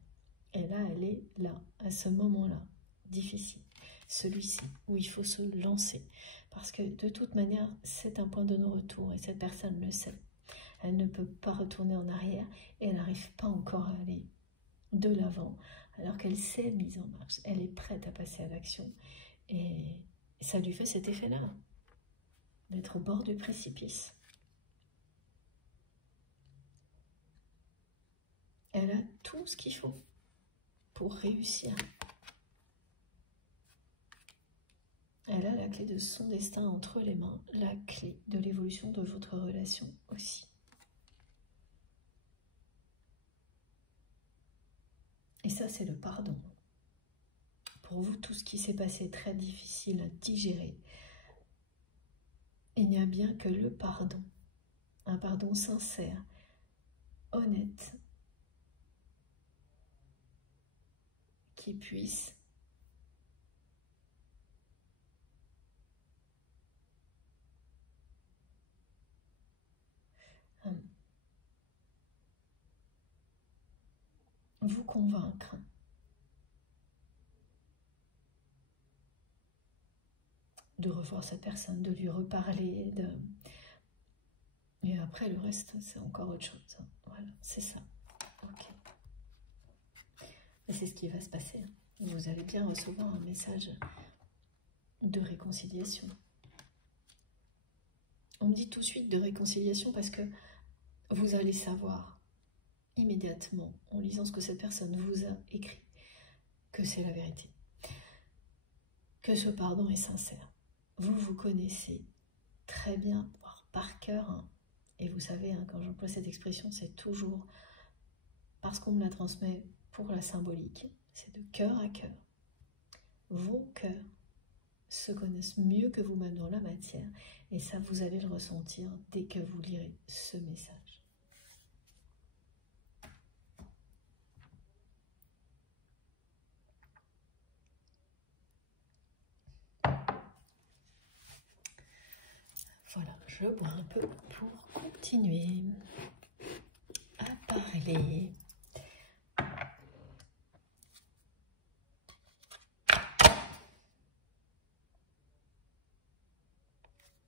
Et là, elle est là, à ce moment-là, difficile. Celui-ci, où il faut se lancer. Parce que de toute manière, c'est un point de non-retour et cette personne le sait. Elle ne peut pas retourner en arrière et elle n'arrive pas encore à aller de l'avant alors qu'elle s'est mise en marche. Elle est prête à passer à l'action et ça lui fait cet effet-là, d'être au bord du précipice. Elle a tout ce qu'il faut pour réussir. Elle a la clé de son destin entre les mains, la clé de l'évolution de votre relation aussi. Et ça, c'est le pardon. Pour vous, tout ce qui s'est passé est très difficile à digérer. Il n'y a bien que le pardon, un pardon sincère, honnête, qui puisse vous convaincre de revoir cette personne, de lui reparler, et après le reste, c'est encore autre chose. Voilà, c'est ça. Ok. Et c'est ce qui va se passer. Vous allez bien recevoir un message de réconciliation. On me dit tout de suite de réconciliation parce que vous allez savoir immédiatement, en lisant ce que cette personne vous a écrit, que c'est la vérité. Que ce pardon est sincère. Vous vous connaissez très bien, voire par cœur, hein, et vous savez, hein, quand j'emploie cette expression, c'est toujours parce qu'on me la transmet pour la symbolique, c'est de cœur à cœur. Vos cœurs se connaissent mieux que vous-même dans la matière, et ça, vous allez le ressentir dès que vous lirez ce message. Voilà, je bois un peu pour continuer à parler.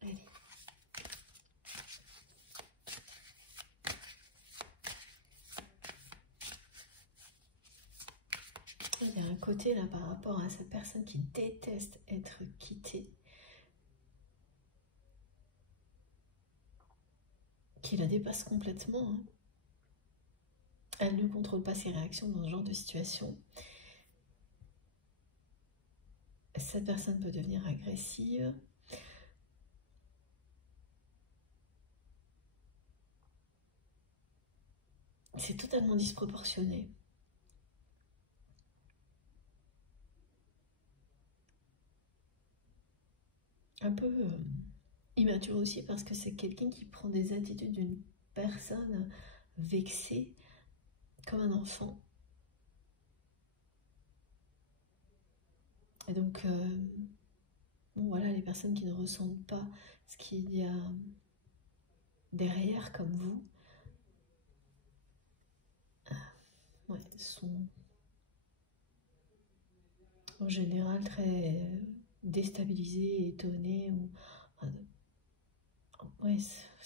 Allez. Il y a un côté là par rapport à cette personne qui déteste être quittée, qui la dépasse complètement. Hein. Elle ne contrôle pas ses réactions dans ce genre de situation. Cette personne peut devenir agressive. C'est totalement disproportionné. Un peu immature aussi parce que c'est quelqu'un qui prend des attitudes d'une personne vexé comme un enfant. Et donc, bon, voilà, les personnes qui ne ressentent pas ce qu'il y a derrière comme vous, ouais, sont en général très déstabilisées, étonnées. Ouais,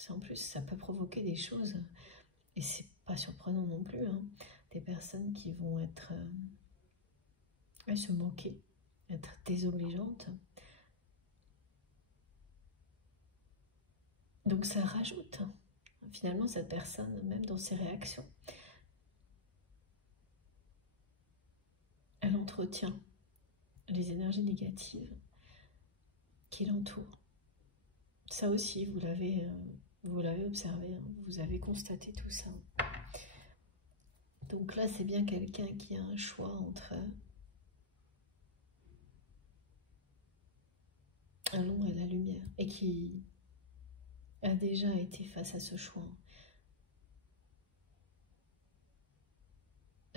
en plus, ça peut provoquer des choses, et c'est pas surprenant non plus, hein, des personnes qui vont être se moquer, être désobligeantes. Donc ça rajoute, hein, finalement, cette personne, même dans ses réactions, elle entretient les énergies négatives qui l'entourent. Ça aussi, vous l'avez observé, hein, vous avez constaté tout ça. Donc là, c'est bien quelqu'un qui a un choix entre l'ombre et la lumière, et qui a déjà été face à ce choix.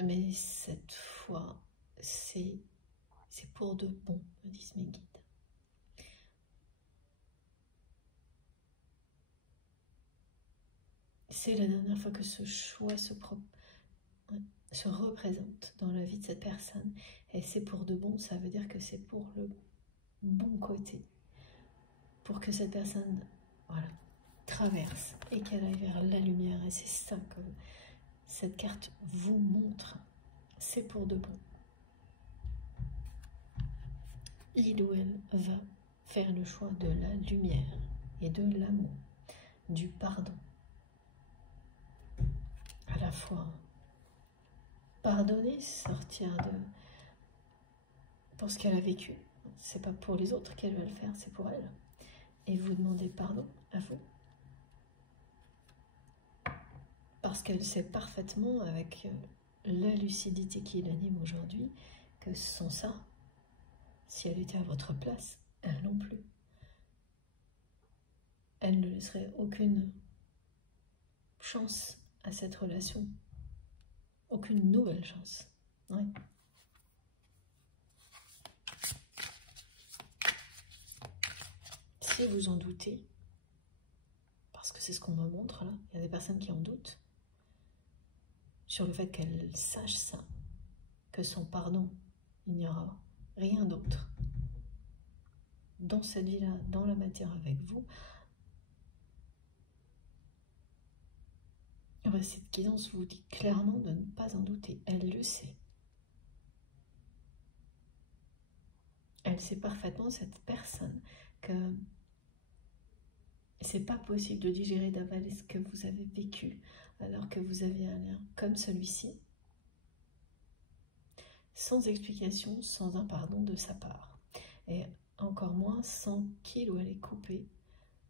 Mais cette fois, c'est pour de bon, me disent mes guides. C'est la dernière fois que ce choix se représente dans la vie de cette personne. Et c'est pour de bon, ça veut dire que c'est pour le bon côté. Pour que cette personne, voilà, traverse et qu'elle aille vers la lumière. Et c'est ça que cette carte vous montre. C'est pour de bon. Il ou elle va faire le choix de la lumière et de l'amour, du pardon. À la fois pardonner, sortir de... pour ce qu'elle a vécu. C'est pas pour les autres qu'elle va le faire, c'est pour elle. Et vous demandez pardon à vous. Parce qu'elle sait parfaitement, avec la lucidité qui l'anime aujourd'hui, que sans ça, si elle était à votre place, elle non plus. Elle ne laisserait aucune chance à cette relation. Aucune nouvelle chance. Ouais. Si vous en doutez, parce que c'est ce qu'on me montre là, il y a des personnes qui en doutent, sur le fait qu'elle sache ça, que son pardon, il n'y aura rien d'autre dans cette vie-là, dans la matière avec vous, cette guidance vous dit clairement de ne pas en douter. Elle le sait. Elle sait parfaitement, cette personne, que c'est pas possible de digérer, d'avaler ce que vous avez vécu alors que vous avez un lien comme celui-ci, sans explication, sans un pardon de sa part. Et encore moins sans qu'il ou elle ait coupé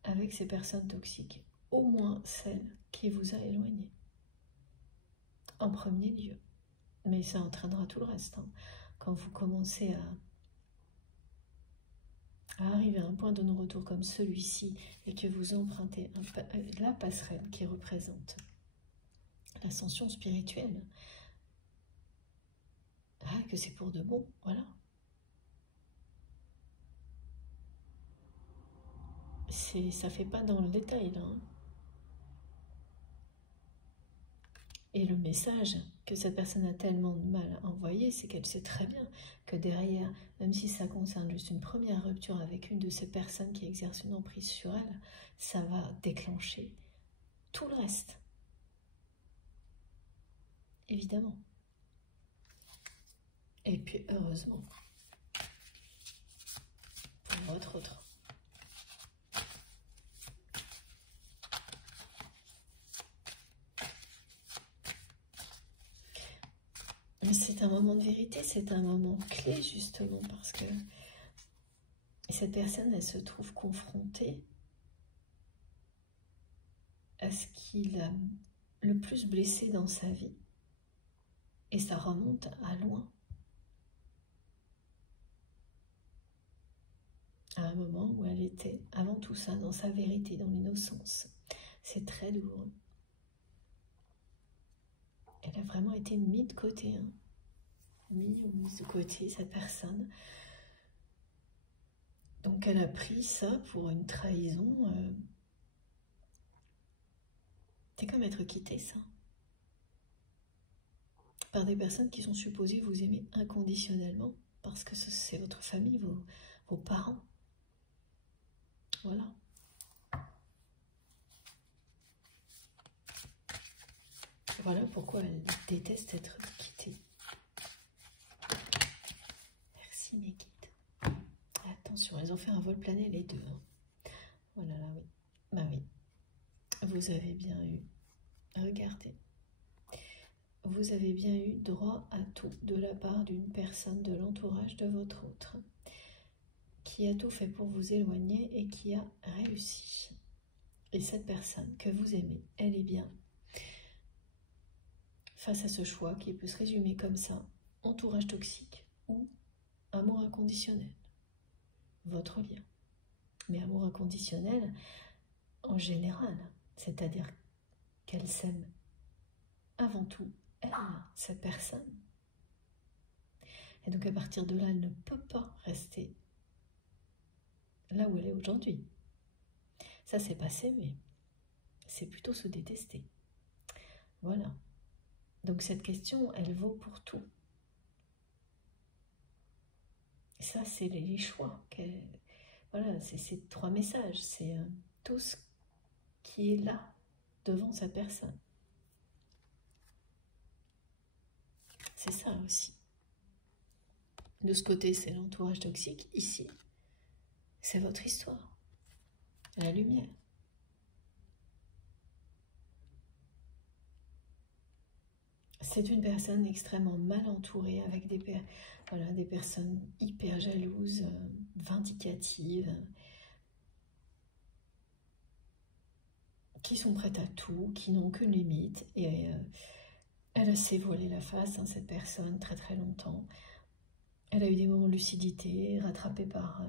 avec ces personnes toxiques, au moins celle qui vous a éloigné. En premier lieu. Mais ça entraînera tout le reste. Hein. Quand vous commencez à arriver à un point de non-retour comme celui-ci et que vous empruntez la passerelle qui représente l'ascension spirituelle, que c'est pour de bon, voilà. Ça fait pas dans le détail là. Hein. Et le message que cette personne a tellement de mal à envoyer, c'est qu'elle sait très bien que derrière, même si ça concerne juste une première rupture avec une de ces personnes qui exerce une emprise sur elle, ça va déclencher tout le reste. Évidemment. Et puis heureusement, pour votre autre. C'est un moment de vérité, c'est un moment clé justement parce que cette personne, elle se trouve confrontée à ce qui l'a le plus blessé dans sa vie. Et ça remonte à loin. À un moment où elle était, avant tout ça, dans sa vérité, dans l'innocence. C'est très douloureux. Elle a vraiment été mise de côté, hein. Mise de côté, cette personne. Donc elle a pris ça pour une trahison. C'est comme être quitté, ça. Par des personnes qui sont supposées vous aimer inconditionnellement, parce que c'est votre famille, vos parents. Voilà. Voilà pourquoi elle déteste être quittée. Merci mes guides. Attention, elles ont fait un vol plané les deux. Hein. Oh là là, oui. Bah oui. Vous avez bien eu. Regardez. Vous avez bien eu droit à tout de la part d'une personne de l'entourage de votre autre, qui a tout fait pour vous éloigner et qui a réussi. Et cette personne que vous aimez, elle est bien face à ce choix qui peut se résumer comme ça, entourage toxique ou amour inconditionnel, votre lien. Mais amour inconditionnel en général, c'est-à-dire qu'elle s'aime avant tout, elle, cette personne. Et donc à partir de là, elle ne peut pas rester là où elle est aujourd'hui. Ça c'est passé, mais c'est plutôt se détester. Voilà. Donc cette question, elle vaut pour tout. Et ça, c'est les choix. Voilà, c'est ces trois messages. C'est tout ce qui est là, devant cette personne. C'est ça aussi. De ce côté, c'est l'entourage toxique. Ici, c'est votre histoire. La lumière. C'est une personne extrêmement mal entourée, avec des personnes hyper jalouses, vindicatives, qui sont prêtes à tout, qui n'ont aucune limite. Et elle s'est voilée la face, hein, cette personne, très très longtemps. Elle a eu des moments de lucidité, rattrapés par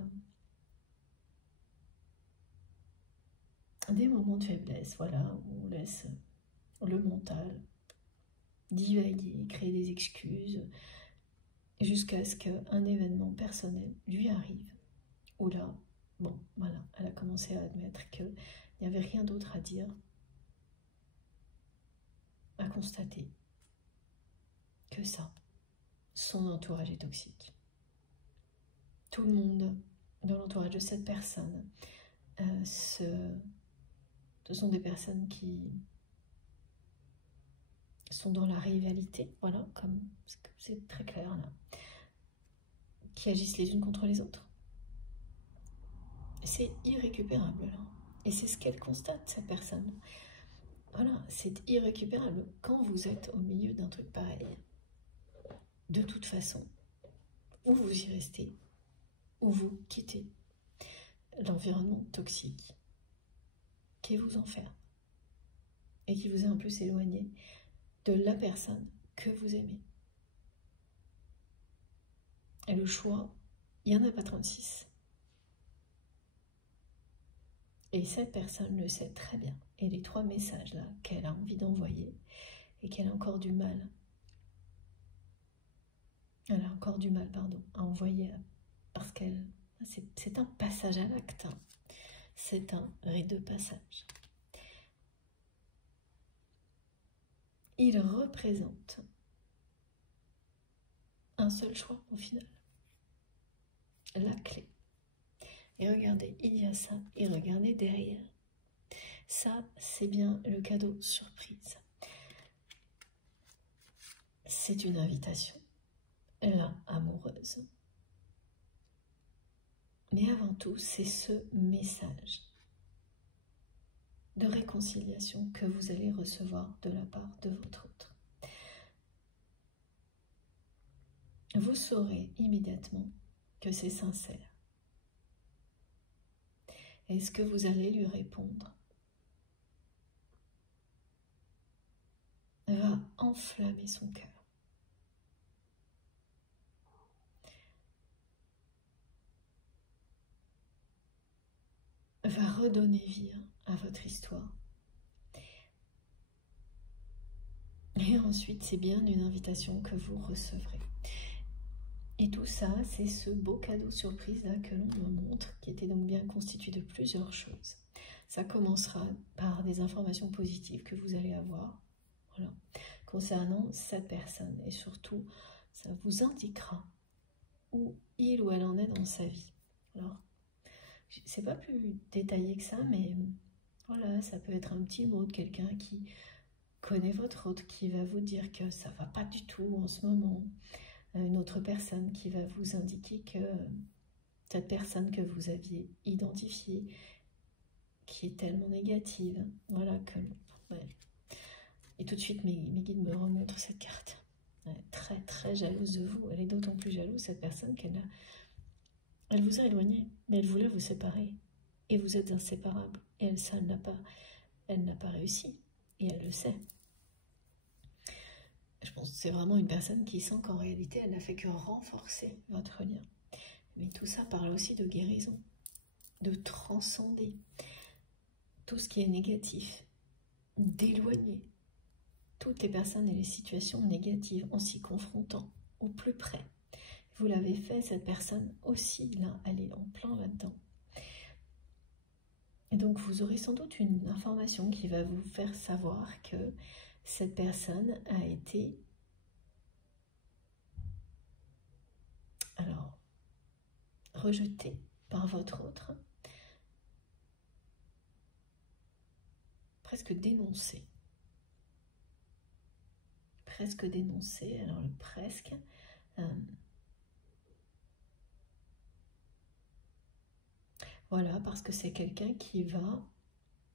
des moments de faiblesse, voilà, où on laisse le mental divaguer, créer des excuses, jusqu'à ce qu'un événement personnel lui arrive, où là, bon, voilà, elle a commencé à admettre qu'il n'y avait rien d'autre à dire, à constater, que ça. Son entourage est toxique. Tout le monde dans l'entourage de cette personne, ce sont des personnes qui sont dans la rivalité, voilà, comme c'est très clair là, qui agissent les unes contre les autres. C'est irrécupérable là. Et c'est ce qu'elle constate, cette personne. Voilà, c'est irrécupérable quand vous êtes au milieu d'un truc pareil. De toute façon, ou vous y restez, ou vous quittez l'environnement toxique qui vous enferme et qui vous a un peu éloigné de la personne que vous aimez. Et le choix, il n'y en a pas 36. Et cette personne le sait très bien. Et les trois messages là qu'elle a envie d'envoyer et qu'elle a encore du mal, à envoyer, parce qu'elle, c'est un passage à l'acte, hein. C'est un rite de passage. Il représente un seul choix au final, la clé. Et regardez, il y a ça, et regardez derrière. Ça, c'est bien le cadeau surprise. C'est une invitation, là, amoureuse. Mais avant tout, c'est ce message de réconciliation que vous allez recevoir de la part de votre autre. Vous saurez immédiatement que c'est sincère. Et ce que vous allez lui répondre va enflammer son cœur. Va redonner vie à votre histoire. Et ensuite, c'est bien une invitation que vous recevrez. Et tout ça, c'est ce beau cadeau surprise là que l'on me montre, qui était donc bien constitué de plusieurs choses. Ça commencera par des informations positives que vous allez avoir, voilà, concernant cette personne. Et surtout, ça vous indiquera où il ou elle en est dans sa vie. Alors, c'est pas plus détaillé que ça, mais voilà, ça peut être un petit mot de quelqu'un qui connaît votre autre, qui va vous dire que ça va pas du tout en ce moment. Une autre personne qui va vous indiquer que cette personne que vous aviez identifiée, qui est tellement négative, voilà, que... Ouais. Et tout de suite, mes guides me remontrent cette carte. Ouais, très, très jalouse de vous. Elle est d'autant plus jalouse, cette personne, elle vous a éloigné, mais elle voulait vous séparer. Et vous êtes inséparables. Et elle, ça, elle n'a pas réussi. Et elle le sait. Je pense que c'est vraiment une personne qui sent qu'en réalité, elle n'a fait que renforcer votre lien. Mais tout ça parle aussi de guérison, de transcender tout ce qui est négatif, d'éloigner toutes les personnes et les situations négatives en s'y confrontant au plus près. Vous l'avez fait, cette personne aussi, là, elle est en plein là-dedans. Et donc, vous aurez sans doute une information qui va vous faire savoir que cette personne a été... alors, rejetée par votre autre, presque dénoncée. Presque dénoncée, alors le presque... voilà, parce que c'est quelqu'un qui va,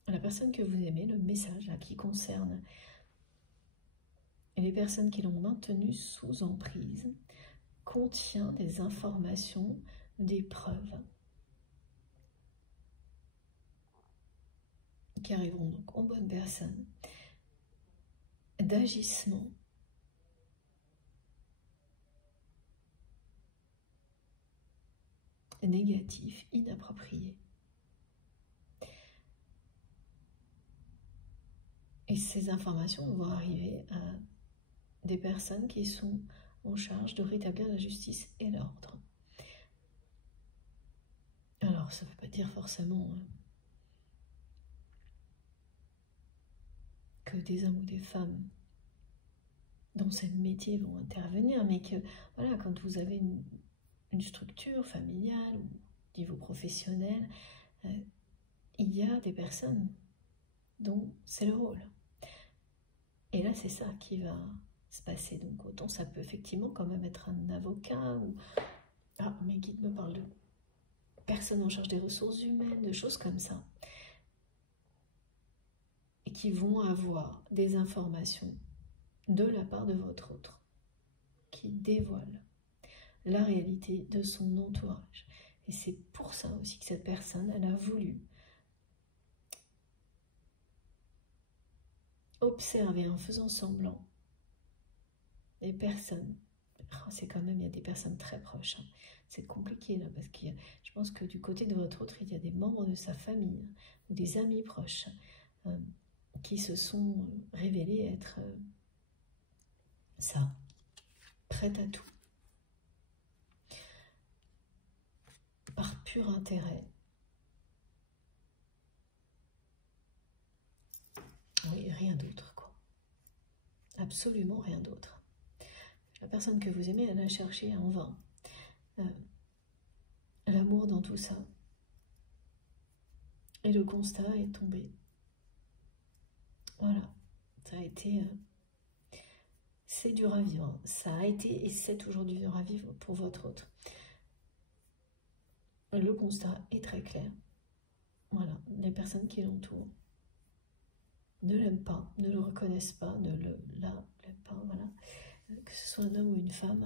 la personne que vous aimez, le message là, qui concerne les personnes qui l'ont maintenu sous emprise, contient des informations, des preuves qui arriveront donc aux bonnes personnes, d'agissement négatif, inapproprié. Et ces informations vont arriver à des personnes qui sont en charge de rétablir la justice et l'ordre. Alors, ça ne veut pas dire forcément que des hommes ou des femmes dans ce métier vont intervenir, mais que, voilà, quand vous avez une structure familiale ou au niveau professionnel, il y a des personnes dont c'est le rôle. Et là, c'est ça qui va se passer. Donc, autant ça peut effectivement quand même être un avocat ou... Ah, mes guides me parlent de personnes en charge des ressources humaines, de choses comme ça. Et qui vont avoir des informations de la part de votre autre qui dévoilent la réalité de son entourage. Et c'est pour ça aussi que cette personne, elle a voulu observer en faisant semblant les personnes. Oh, c'est quand même, il y a des personnes très proches. Hein. C'est compliqué là, parce que je pense que du côté de votre autre, il y a des membres de sa famille ou des amis proches qui se sont révélés être ça, prêts à tout. Par pur intérêt. Oui, rien d'autre, quoi. Absolument rien d'autre. La personne que vous aimez, elle a cherché en vain l'amour dans tout ça. Et le constat est tombé. Voilà. Ça a été... c'est dur à vivre. Ça a été et c'est toujours dur à vivre pour votre autre. Le constat est très clair. Voilà. Les personnes qui l'entourent ne l'aiment pas, ne le reconnaissent pas, ne l'aiment pas, voilà. Que ce soit un homme ou une femme,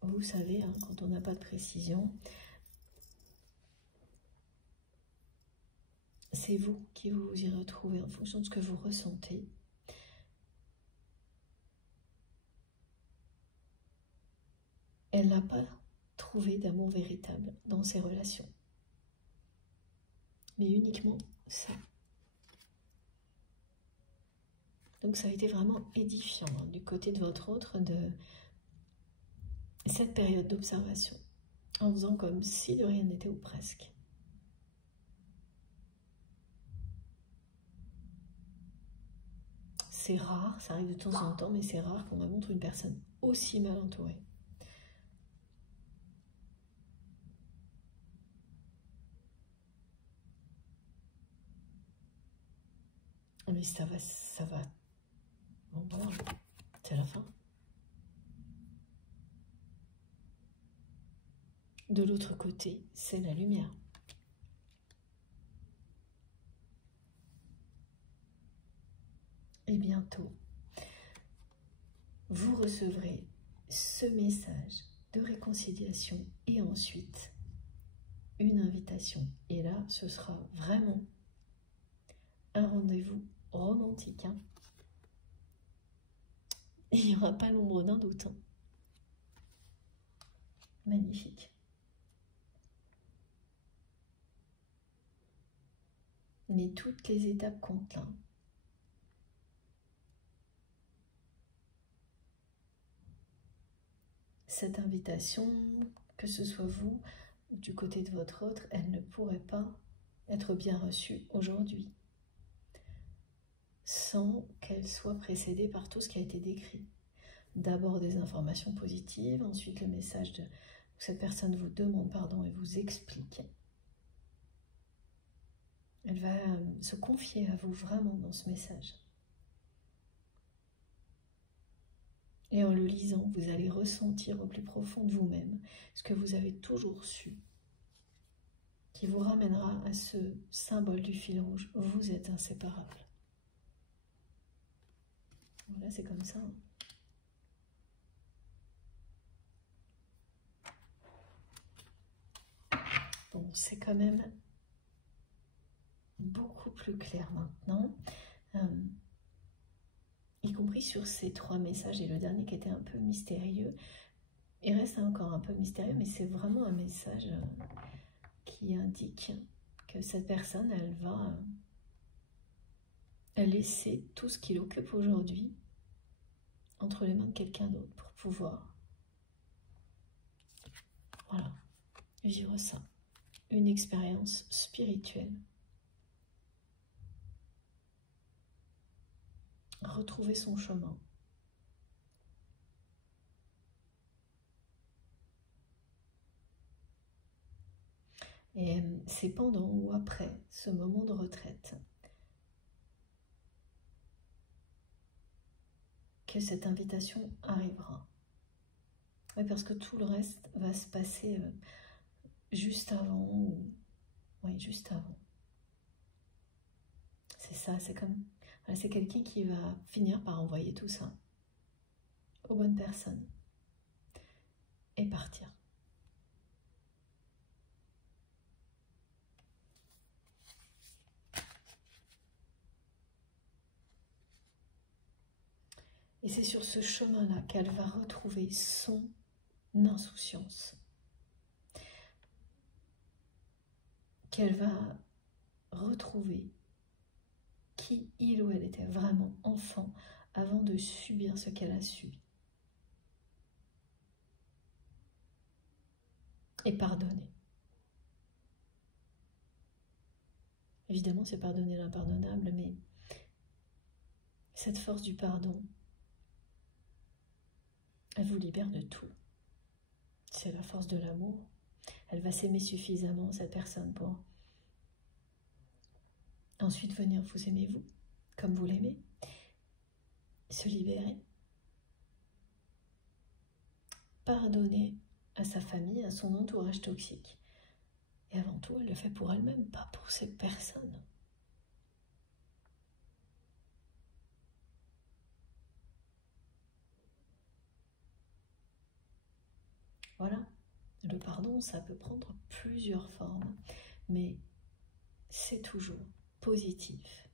vous savez, hein, quand on n'a pas de précision, c'est vous qui vous y retrouvez en fonction de ce que vous ressentez. Elle n'a pas trouvé d'amour véritable dans ses relations, mais uniquement ça. Donc ça a été vraiment édifiant hein, du côté de votre autre de cette période d'observation, en faisant comme si de rien n'était ou presque. C'est rare, ça arrive de temps en temps, mais c'est rare qu'on me montre une personne aussi mal entourée. Mais ça va. Bon, voilà, c'est la fin. De l'autre côté, c'est la lumière. Et bientôt, vous recevrez ce message de réconciliation et ensuite une invitation. Et là, ce sera vraiment un rendez-vous romantique. Hein. Il n'y aura pas l'ombre d'un doute. Hein. Magnifique. Mais toutes les étapes comptent là. Cette invitation, que ce soit vous ou du côté de votre autre, elle ne pourrait pas être bien reçue aujourd'hui sans qu'elle soit précédée par tout ce qui a été décrit. D'abord des informations positives, ensuite le message où cette personne vous demande pardon et vous explique. Elle va se confier à vous vraiment dans ce message. Et en le lisant, vous allez ressentir au plus profond de vous-même ce que vous avez toujours su, qui vous ramènera à ce symbole du fil rouge. Vous êtes inséparables. Voilà, c'est comme ça. Bon, c'est quand même beaucoup plus clair maintenant. Y compris sur ces 3 messages et le dernier qui était un peu mystérieux. Il reste encore un peu mystérieux, mais c'est vraiment un message qui indique que cette personne, elle va laisser tout ce qu'il occupe aujourd'hui entre les mains de quelqu'un d'autre pour pouvoir, voilà, vivre ça, une expérience spirituelle. Retrouver son chemin. Et c'est pendant ou après ce moment de retraite que cette invitation arrivera. Oui, parce que tout le reste va se passer juste avant. Oui, juste avant. C'est ça, c'est comme... Voilà, c'est quelqu'un qui va finir par envoyer tout ça aux bonnes personnes et partir. Et c'est sur ce chemin-là qu'elle va retrouver son insouciance, qu'elle va retrouver qui il ou elle était vraiment enfant avant de subir ce qu'elle a subi. Et pardonner. Évidemment, c'est pardonner l'impardonnable, mais cette force du pardon, elle vous libère de tout. C'est la force de l'amour. Elle va s'aimer suffisamment, cette personne, pour ensuite venir vous aimer vous, comme vous l'aimez, se libérer, pardonner à sa famille, à son entourage toxique. Et avant tout, elle le fait pour elle-même, pas pour cette personne. Voilà, le pardon, ça peut prendre plusieurs formes, mais c'est toujours positif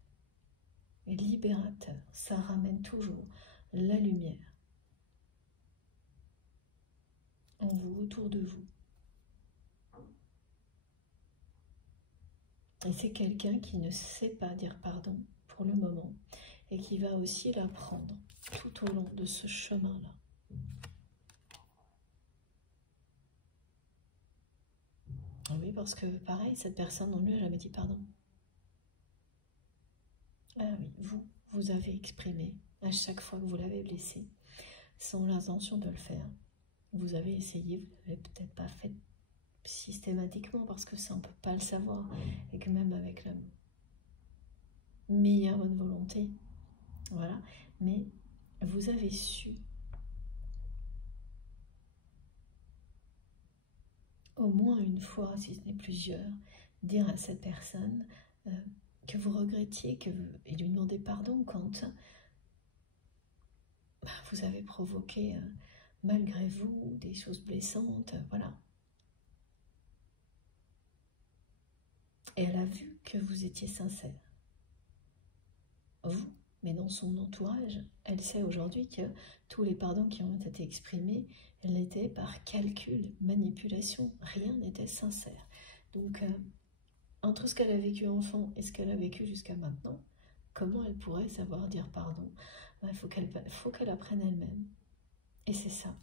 et libérateur. Ça ramène toujours la lumière en vous, autour de vous. Et c'est quelqu'un qui ne sait pas dire pardon pour le moment et qui va aussi la prendre tout au long de ce chemin-là. Oui, parce que pareil, cette personne, on ne lui a jamais dit pardon. Ah oui, vous avez exprimé à chaque fois que vous l'avez blessé, sans l'intention de le faire. Vous avez essayé, vous n'avez peut-être pas fait systématiquement parce que ça on ne peut pas le savoir et que même avec la meilleure bonne volonté, voilà, mais vous avez su au moins une fois, si ce n'est plusieurs, dire à cette personne que vous regrettiez et lui demander pardon quand vous avez provoqué malgré vous des choses blessantes, voilà. Et elle a vu que vous étiez sincère. Vous, mais dans son entourage, elle sait aujourd'hui que tous les pardons qui ont été exprimés, elles étaient par calcul, manipulation, rien n'était sincère. Donc, entre ce qu'elle a vécu enfant et ce qu'elle a vécu jusqu'à maintenant, comment elle pourrait savoir dire pardon? Il faut qu'elle apprenne elle-même. Et c'est ça.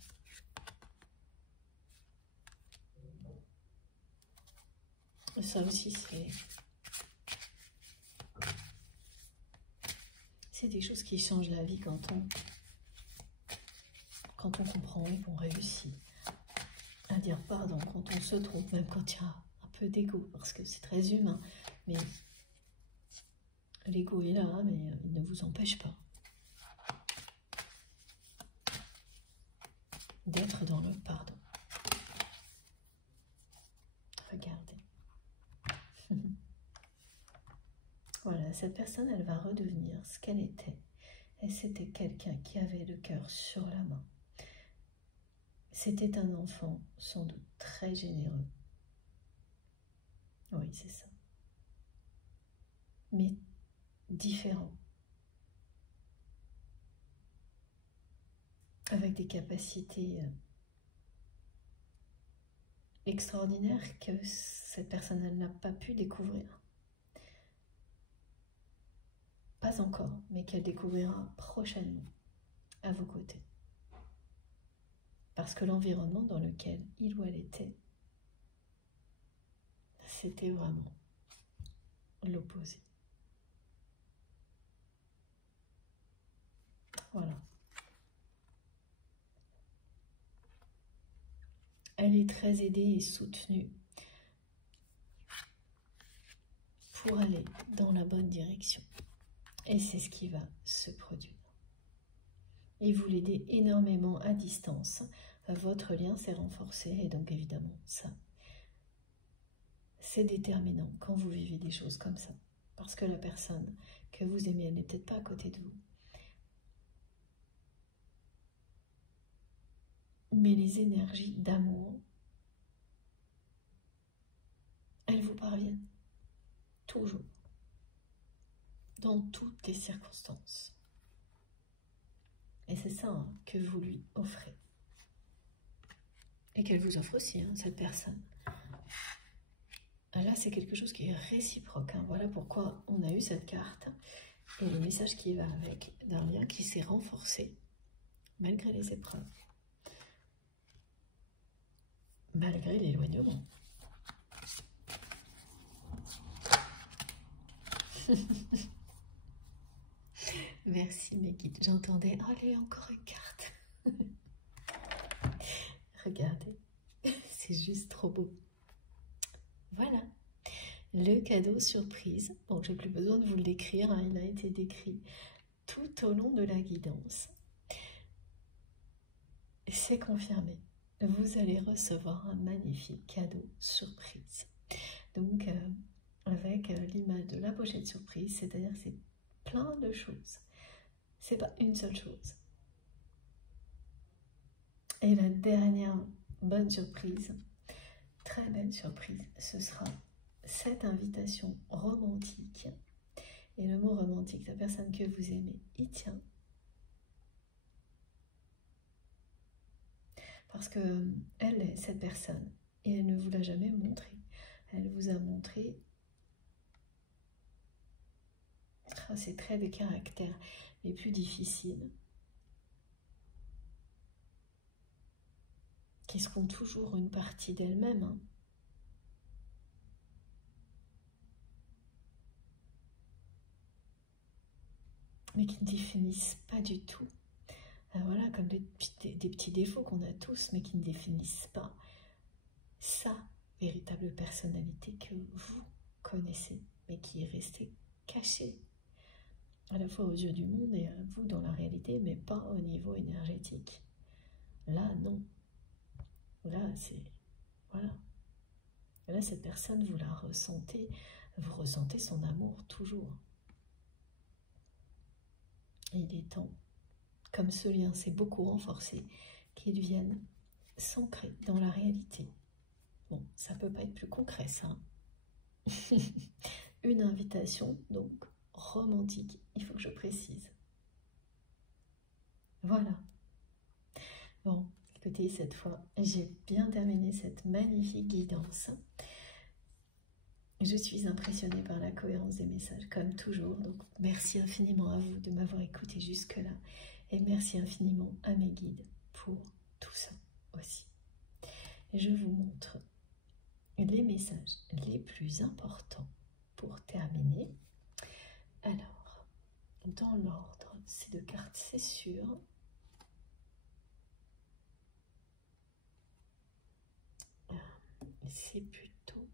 Ça aussi, c'est des choses qui changent la vie quand on comprend et qu'on réussit à dire pardon quand on se trompe, même quand il y a un peu d'ego, parce que c'est très humain. Mais l'ego est là, mais il ne vous empêche pas d'être dans le pardon. Regardez. Voilà, cette personne, elle va redevenir ce qu'elle était. Et c'était quelqu'un qui avait le cœur sur la main. C'était un enfant, sans doute, très généreux. Oui, c'est ça. Mais différent. Avec des capacités extraordinaires que cette personne, elle n'a pas pu découvrir. Pas encore, mais qu'elle découvrira prochainement à vos côtés. Parce que l'environnement dans lequel il ou elle était, c'était vraiment l'opposé. Voilà. Elle est très aidée et soutenue pour aller dans la bonne direction. Et c'est ce qui va se produire. Et vous l'aidez énormément à distance. Votre lien s'est renforcé et donc évidemment ça, c'est déterminant quand vous vivez des choses comme ça. Parce que la personne que vous aimez, elle n'est peut-être pas à côté de vous. Mais les énergies d'amour, elles vous parviennent. Toujours. Dans toutes les circonstances. Et c'est ça hein, que vous lui offrez. Et qu'elle vous offre aussi, hein, cette personne. Là, c'est quelque chose qui est réciproque. Hein. Voilà pourquoi on a eu cette carte. Et le message qui va avec, d'un lien qui s'est renforcé, malgré les épreuves. Malgré l'éloignement. Merci mes guides. J'entendais, oh, allez, encore une carte. Regardez, c'est juste trop beau. Voilà, le cadeau surprise. Bon, j'ai plus besoin de vous le décrire, hein, il a été décrit tout au long de la guidance. C'est confirmé. Vous allez recevoir un magnifique cadeau surprise. Donc, avec l'image de la pochette surprise, c'est-à-dire c'est plein de choses. C'est pas une seule chose. Et la dernière bonne surprise, très belle surprise, ce sera cette invitation romantique. Et le mot romantique, la personne que vous aimez, y tient. Parce que elle est cette personne et elle ne vous l'a jamais montré. Elle vous a montré Ces traits de caractère les plus difficiles, qui seront toujours une partie d'elle-même, hein. Mais qui ne définissent pas du tout. Voilà, comme des petits défauts qu'on a tous, mais qui ne définissent pas sa véritable personnalité que vous connaissez, mais qui est restée cachée, à la fois aux yeux du monde et à vous dans la réalité, mais pas au niveau énergétique. Là, non. Là, c'est... Voilà. Là, cette personne, vous la ressentez, vous ressentez son amour toujours. Et il est temps, comme ce lien s'est beaucoup renforcé, qu'il vienne s'ancrer dans la réalité. Bon, ça peut pas être plus concret, ça. Une invitation, donc, romantique, il faut que je précise. Voilà. Bon, écoutez, cette fois, j'ai bien terminé cette magnifique guidance. Je suis impressionnée par la cohérence des messages, comme toujours. Donc, merci infiniment à vous de m'avoir écouté jusque-là. Et merci infiniment à mes guides pour tout ça aussi. Je vous montre les messages les plus importants pour terminer. Alors, dans l'ordre, ces deux cartes, c'est sûr. C'est plutôt...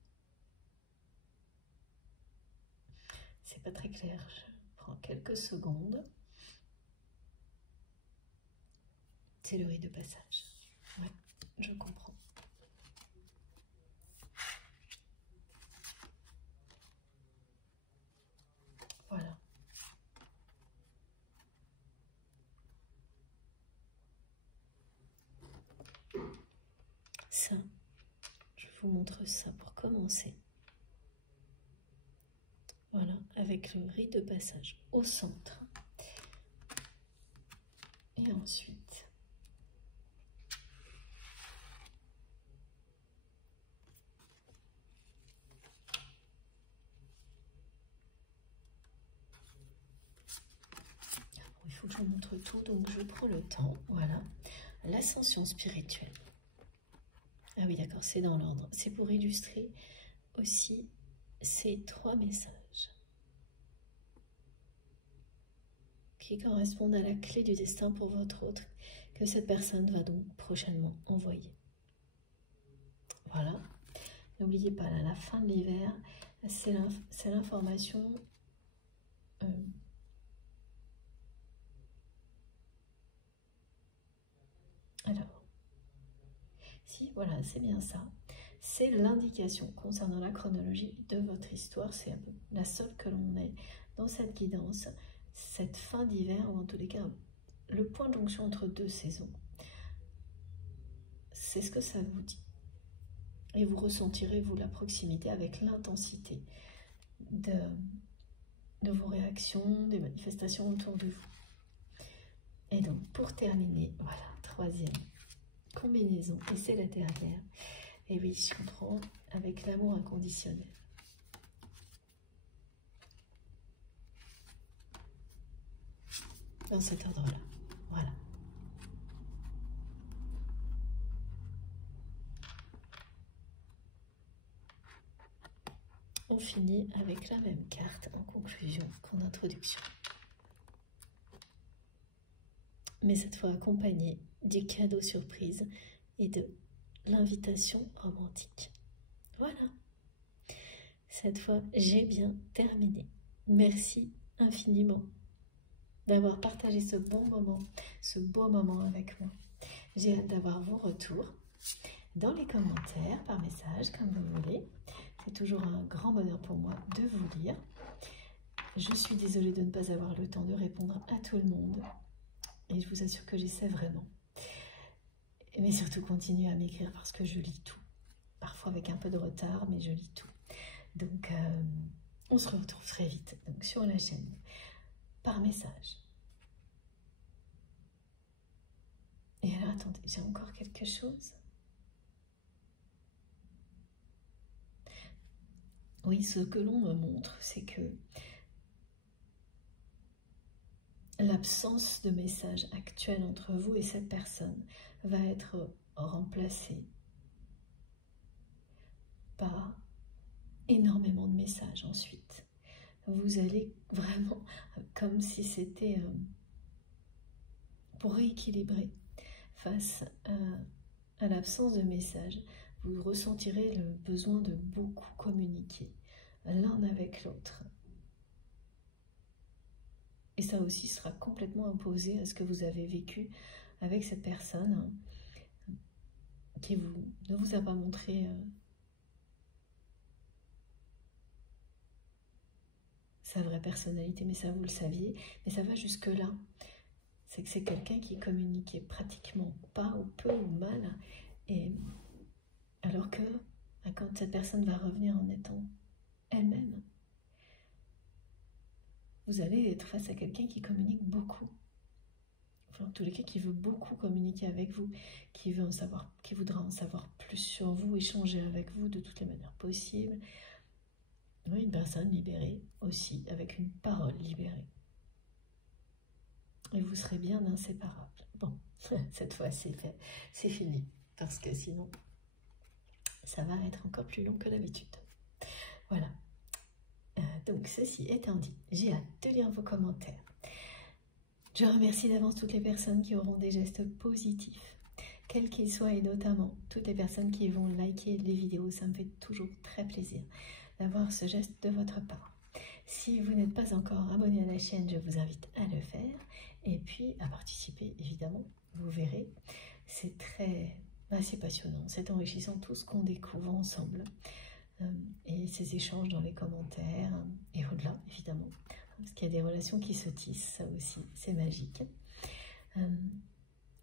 C'est pas très clair, je prends quelques secondes. C'est le rite de passage. Ouais, je comprends. Voilà. Ça, je vous montre ça pour commencer. Voilà, avec le rite de passage au centre. Et ensuite, il faut que je vous montre tout, donc je prends le temps. Voilà, l'ascension spirituelle. Ah oui, d'accord, c'est dans l'ordre. C'est pour illustrer aussi ces trois messages qui correspondent à la clé du destin pour votre autre, que cette personne va donc prochainement envoyer. Voilà. N'oubliez pas, là, la fin de l'hiver, c'est l'information alors, si, voilà, c'est bien ça. C'est l'indication concernant la chronologie de votre histoire. C'est la seule que l'on ait dans cette guidance. Cette fin d'hiver, ou en tous les cas, le point de jonction entre deux saisons. C'est ce que ça vous dit. Et vous ressentirez, vous, la proximité avec l'intensité de vos réactions, des manifestations autour de vous. Et donc, pour terminer, voilà, troisième combinaison, et c'est la dernière. Et oui, je comprends, avec l'amour inconditionnel. Dans cet ordre-là, voilà. On finit avec la même carte en conclusion qu'en introduction. Mais cette fois accompagnée du cadeau surprise et de l'invitation romantique. Voilà. Cette fois, j'ai bien terminé. Merci infiniment d'avoir partagé ce bon moment, ce beau moment avec moi. J'ai hâte d'avoir vos retours dans les commentaires, par message, comme vous voulez. C'est toujours un grand bonheur pour moi de vous lire. Je suis désolée de ne pas avoir le temps de répondre à tout le monde. Et je vous assure que j'essaie vraiment. Mais surtout, continuez à m'écrire parce que je lis tout. Parfois avec un peu de retard, mais je lis tout. Donc, on se retrouve très vite donc, sur la chaîne, par message. Et alors, attendez, j'ai encore quelque chose. Oui, ce que l'on me montre, c'est que l'absence de message actuel entre vous et cette personne va être remplacée par énormément de messages ensuite. Vous allez vraiment, comme si c'était pour rééquilibrer face à l'absence de messages, vous ressentirez le besoin de beaucoup communiquer l'un avec l'autre. Et ça aussi sera complètement imposé à ce que vous avez vécu avec cette personne qui ne vous a pas montré sa vraie personnalité, mais ça vous le saviez, mais ça va jusque-là. C'est que c'est quelqu'un qui communiquait pratiquement pas ou peu ou mal, et alors que quand cette personne va revenir en étant elle-même, vous allez être face à quelqu'un qui communique beaucoup. Enfin, en tous les cas, qui veut beaucoup communiquer avec vous, qui voudra en savoir plus sur vous, échanger avec vous de toutes les manières possibles. Oui, une personne libérée aussi, avec une parole libérée. Et vous serez bien inséparables. Bon, cette fois c'est fait, c'est fini, parce que sinon, ça va être encore plus long que d'habitude. Voilà. Donc, ceci étant dit, j'ai hâte de lire vos commentaires. Je remercie d'avance toutes les personnes qui auront des gestes positifs, quels qu'ils soient, et notamment toutes les personnes qui vont liker les vidéos. Ça me fait toujours très plaisir d'avoir ce geste de votre part. Si vous n'êtes pas encore abonné à la chaîne, je vous invite à le faire et puis à participer, évidemment. Vous verrez, c'est c'est passionnant, c'est enrichissant tout ce qu'on découvre ensemble. Et ces échanges dans les commentaires et au-delà, évidemment, parce qu'il y a des relations qui se tissent, ça aussi, c'est magique.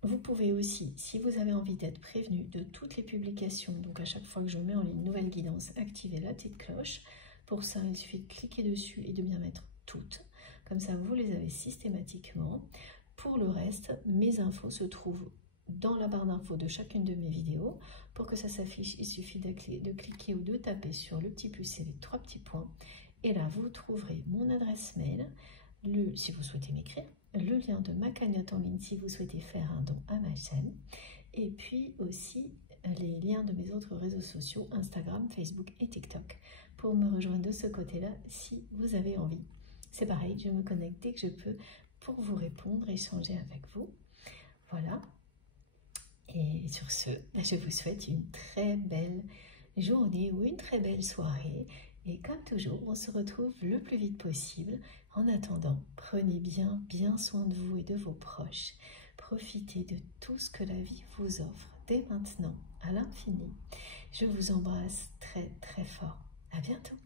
Vous pouvez aussi, si vous avez envie d'être prévenu de toutes les publications, donc à chaque fois que je mets en ligne une nouvelle guidance, activez la petite cloche. Pour ça, il suffit de cliquer dessus et de bien mettre toutes. Comme ça, vous les avez systématiquement. Pour le reste, mes infos se trouvent dans la barre d'infos de chacune de mes vidéos. Pour que ça s'affiche, il suffit de cliquer ou de taper sur le petit plus et les 3 petits points. Et là, vous trouverez mon adresse mail, si vous souhaitez m'écrire, le lien de ma cagnotte en ligne si vous souhaitez faire un don à ma chaîne, et puis aussi les liens de mes autres réseaux sociaux, Instagram, Facebook et TikTok, pour me rejoindre de ce côté-là si vous avez envie. C'est pareil, je me connecte dès que je peux pour vous répondre, échanger avec vous. Voilà. Et sur ce, je vous souhaite une très belle journée ou une très belle soirée. Et comme toujours, on se retrouve le plus vite possible. En attendant, prenez bien soin de vous et de vos proches. Profitez de tout ce que la vie vous offre dès maintenant, à l'infini. Je vous embrasse très très fort. À bientôt.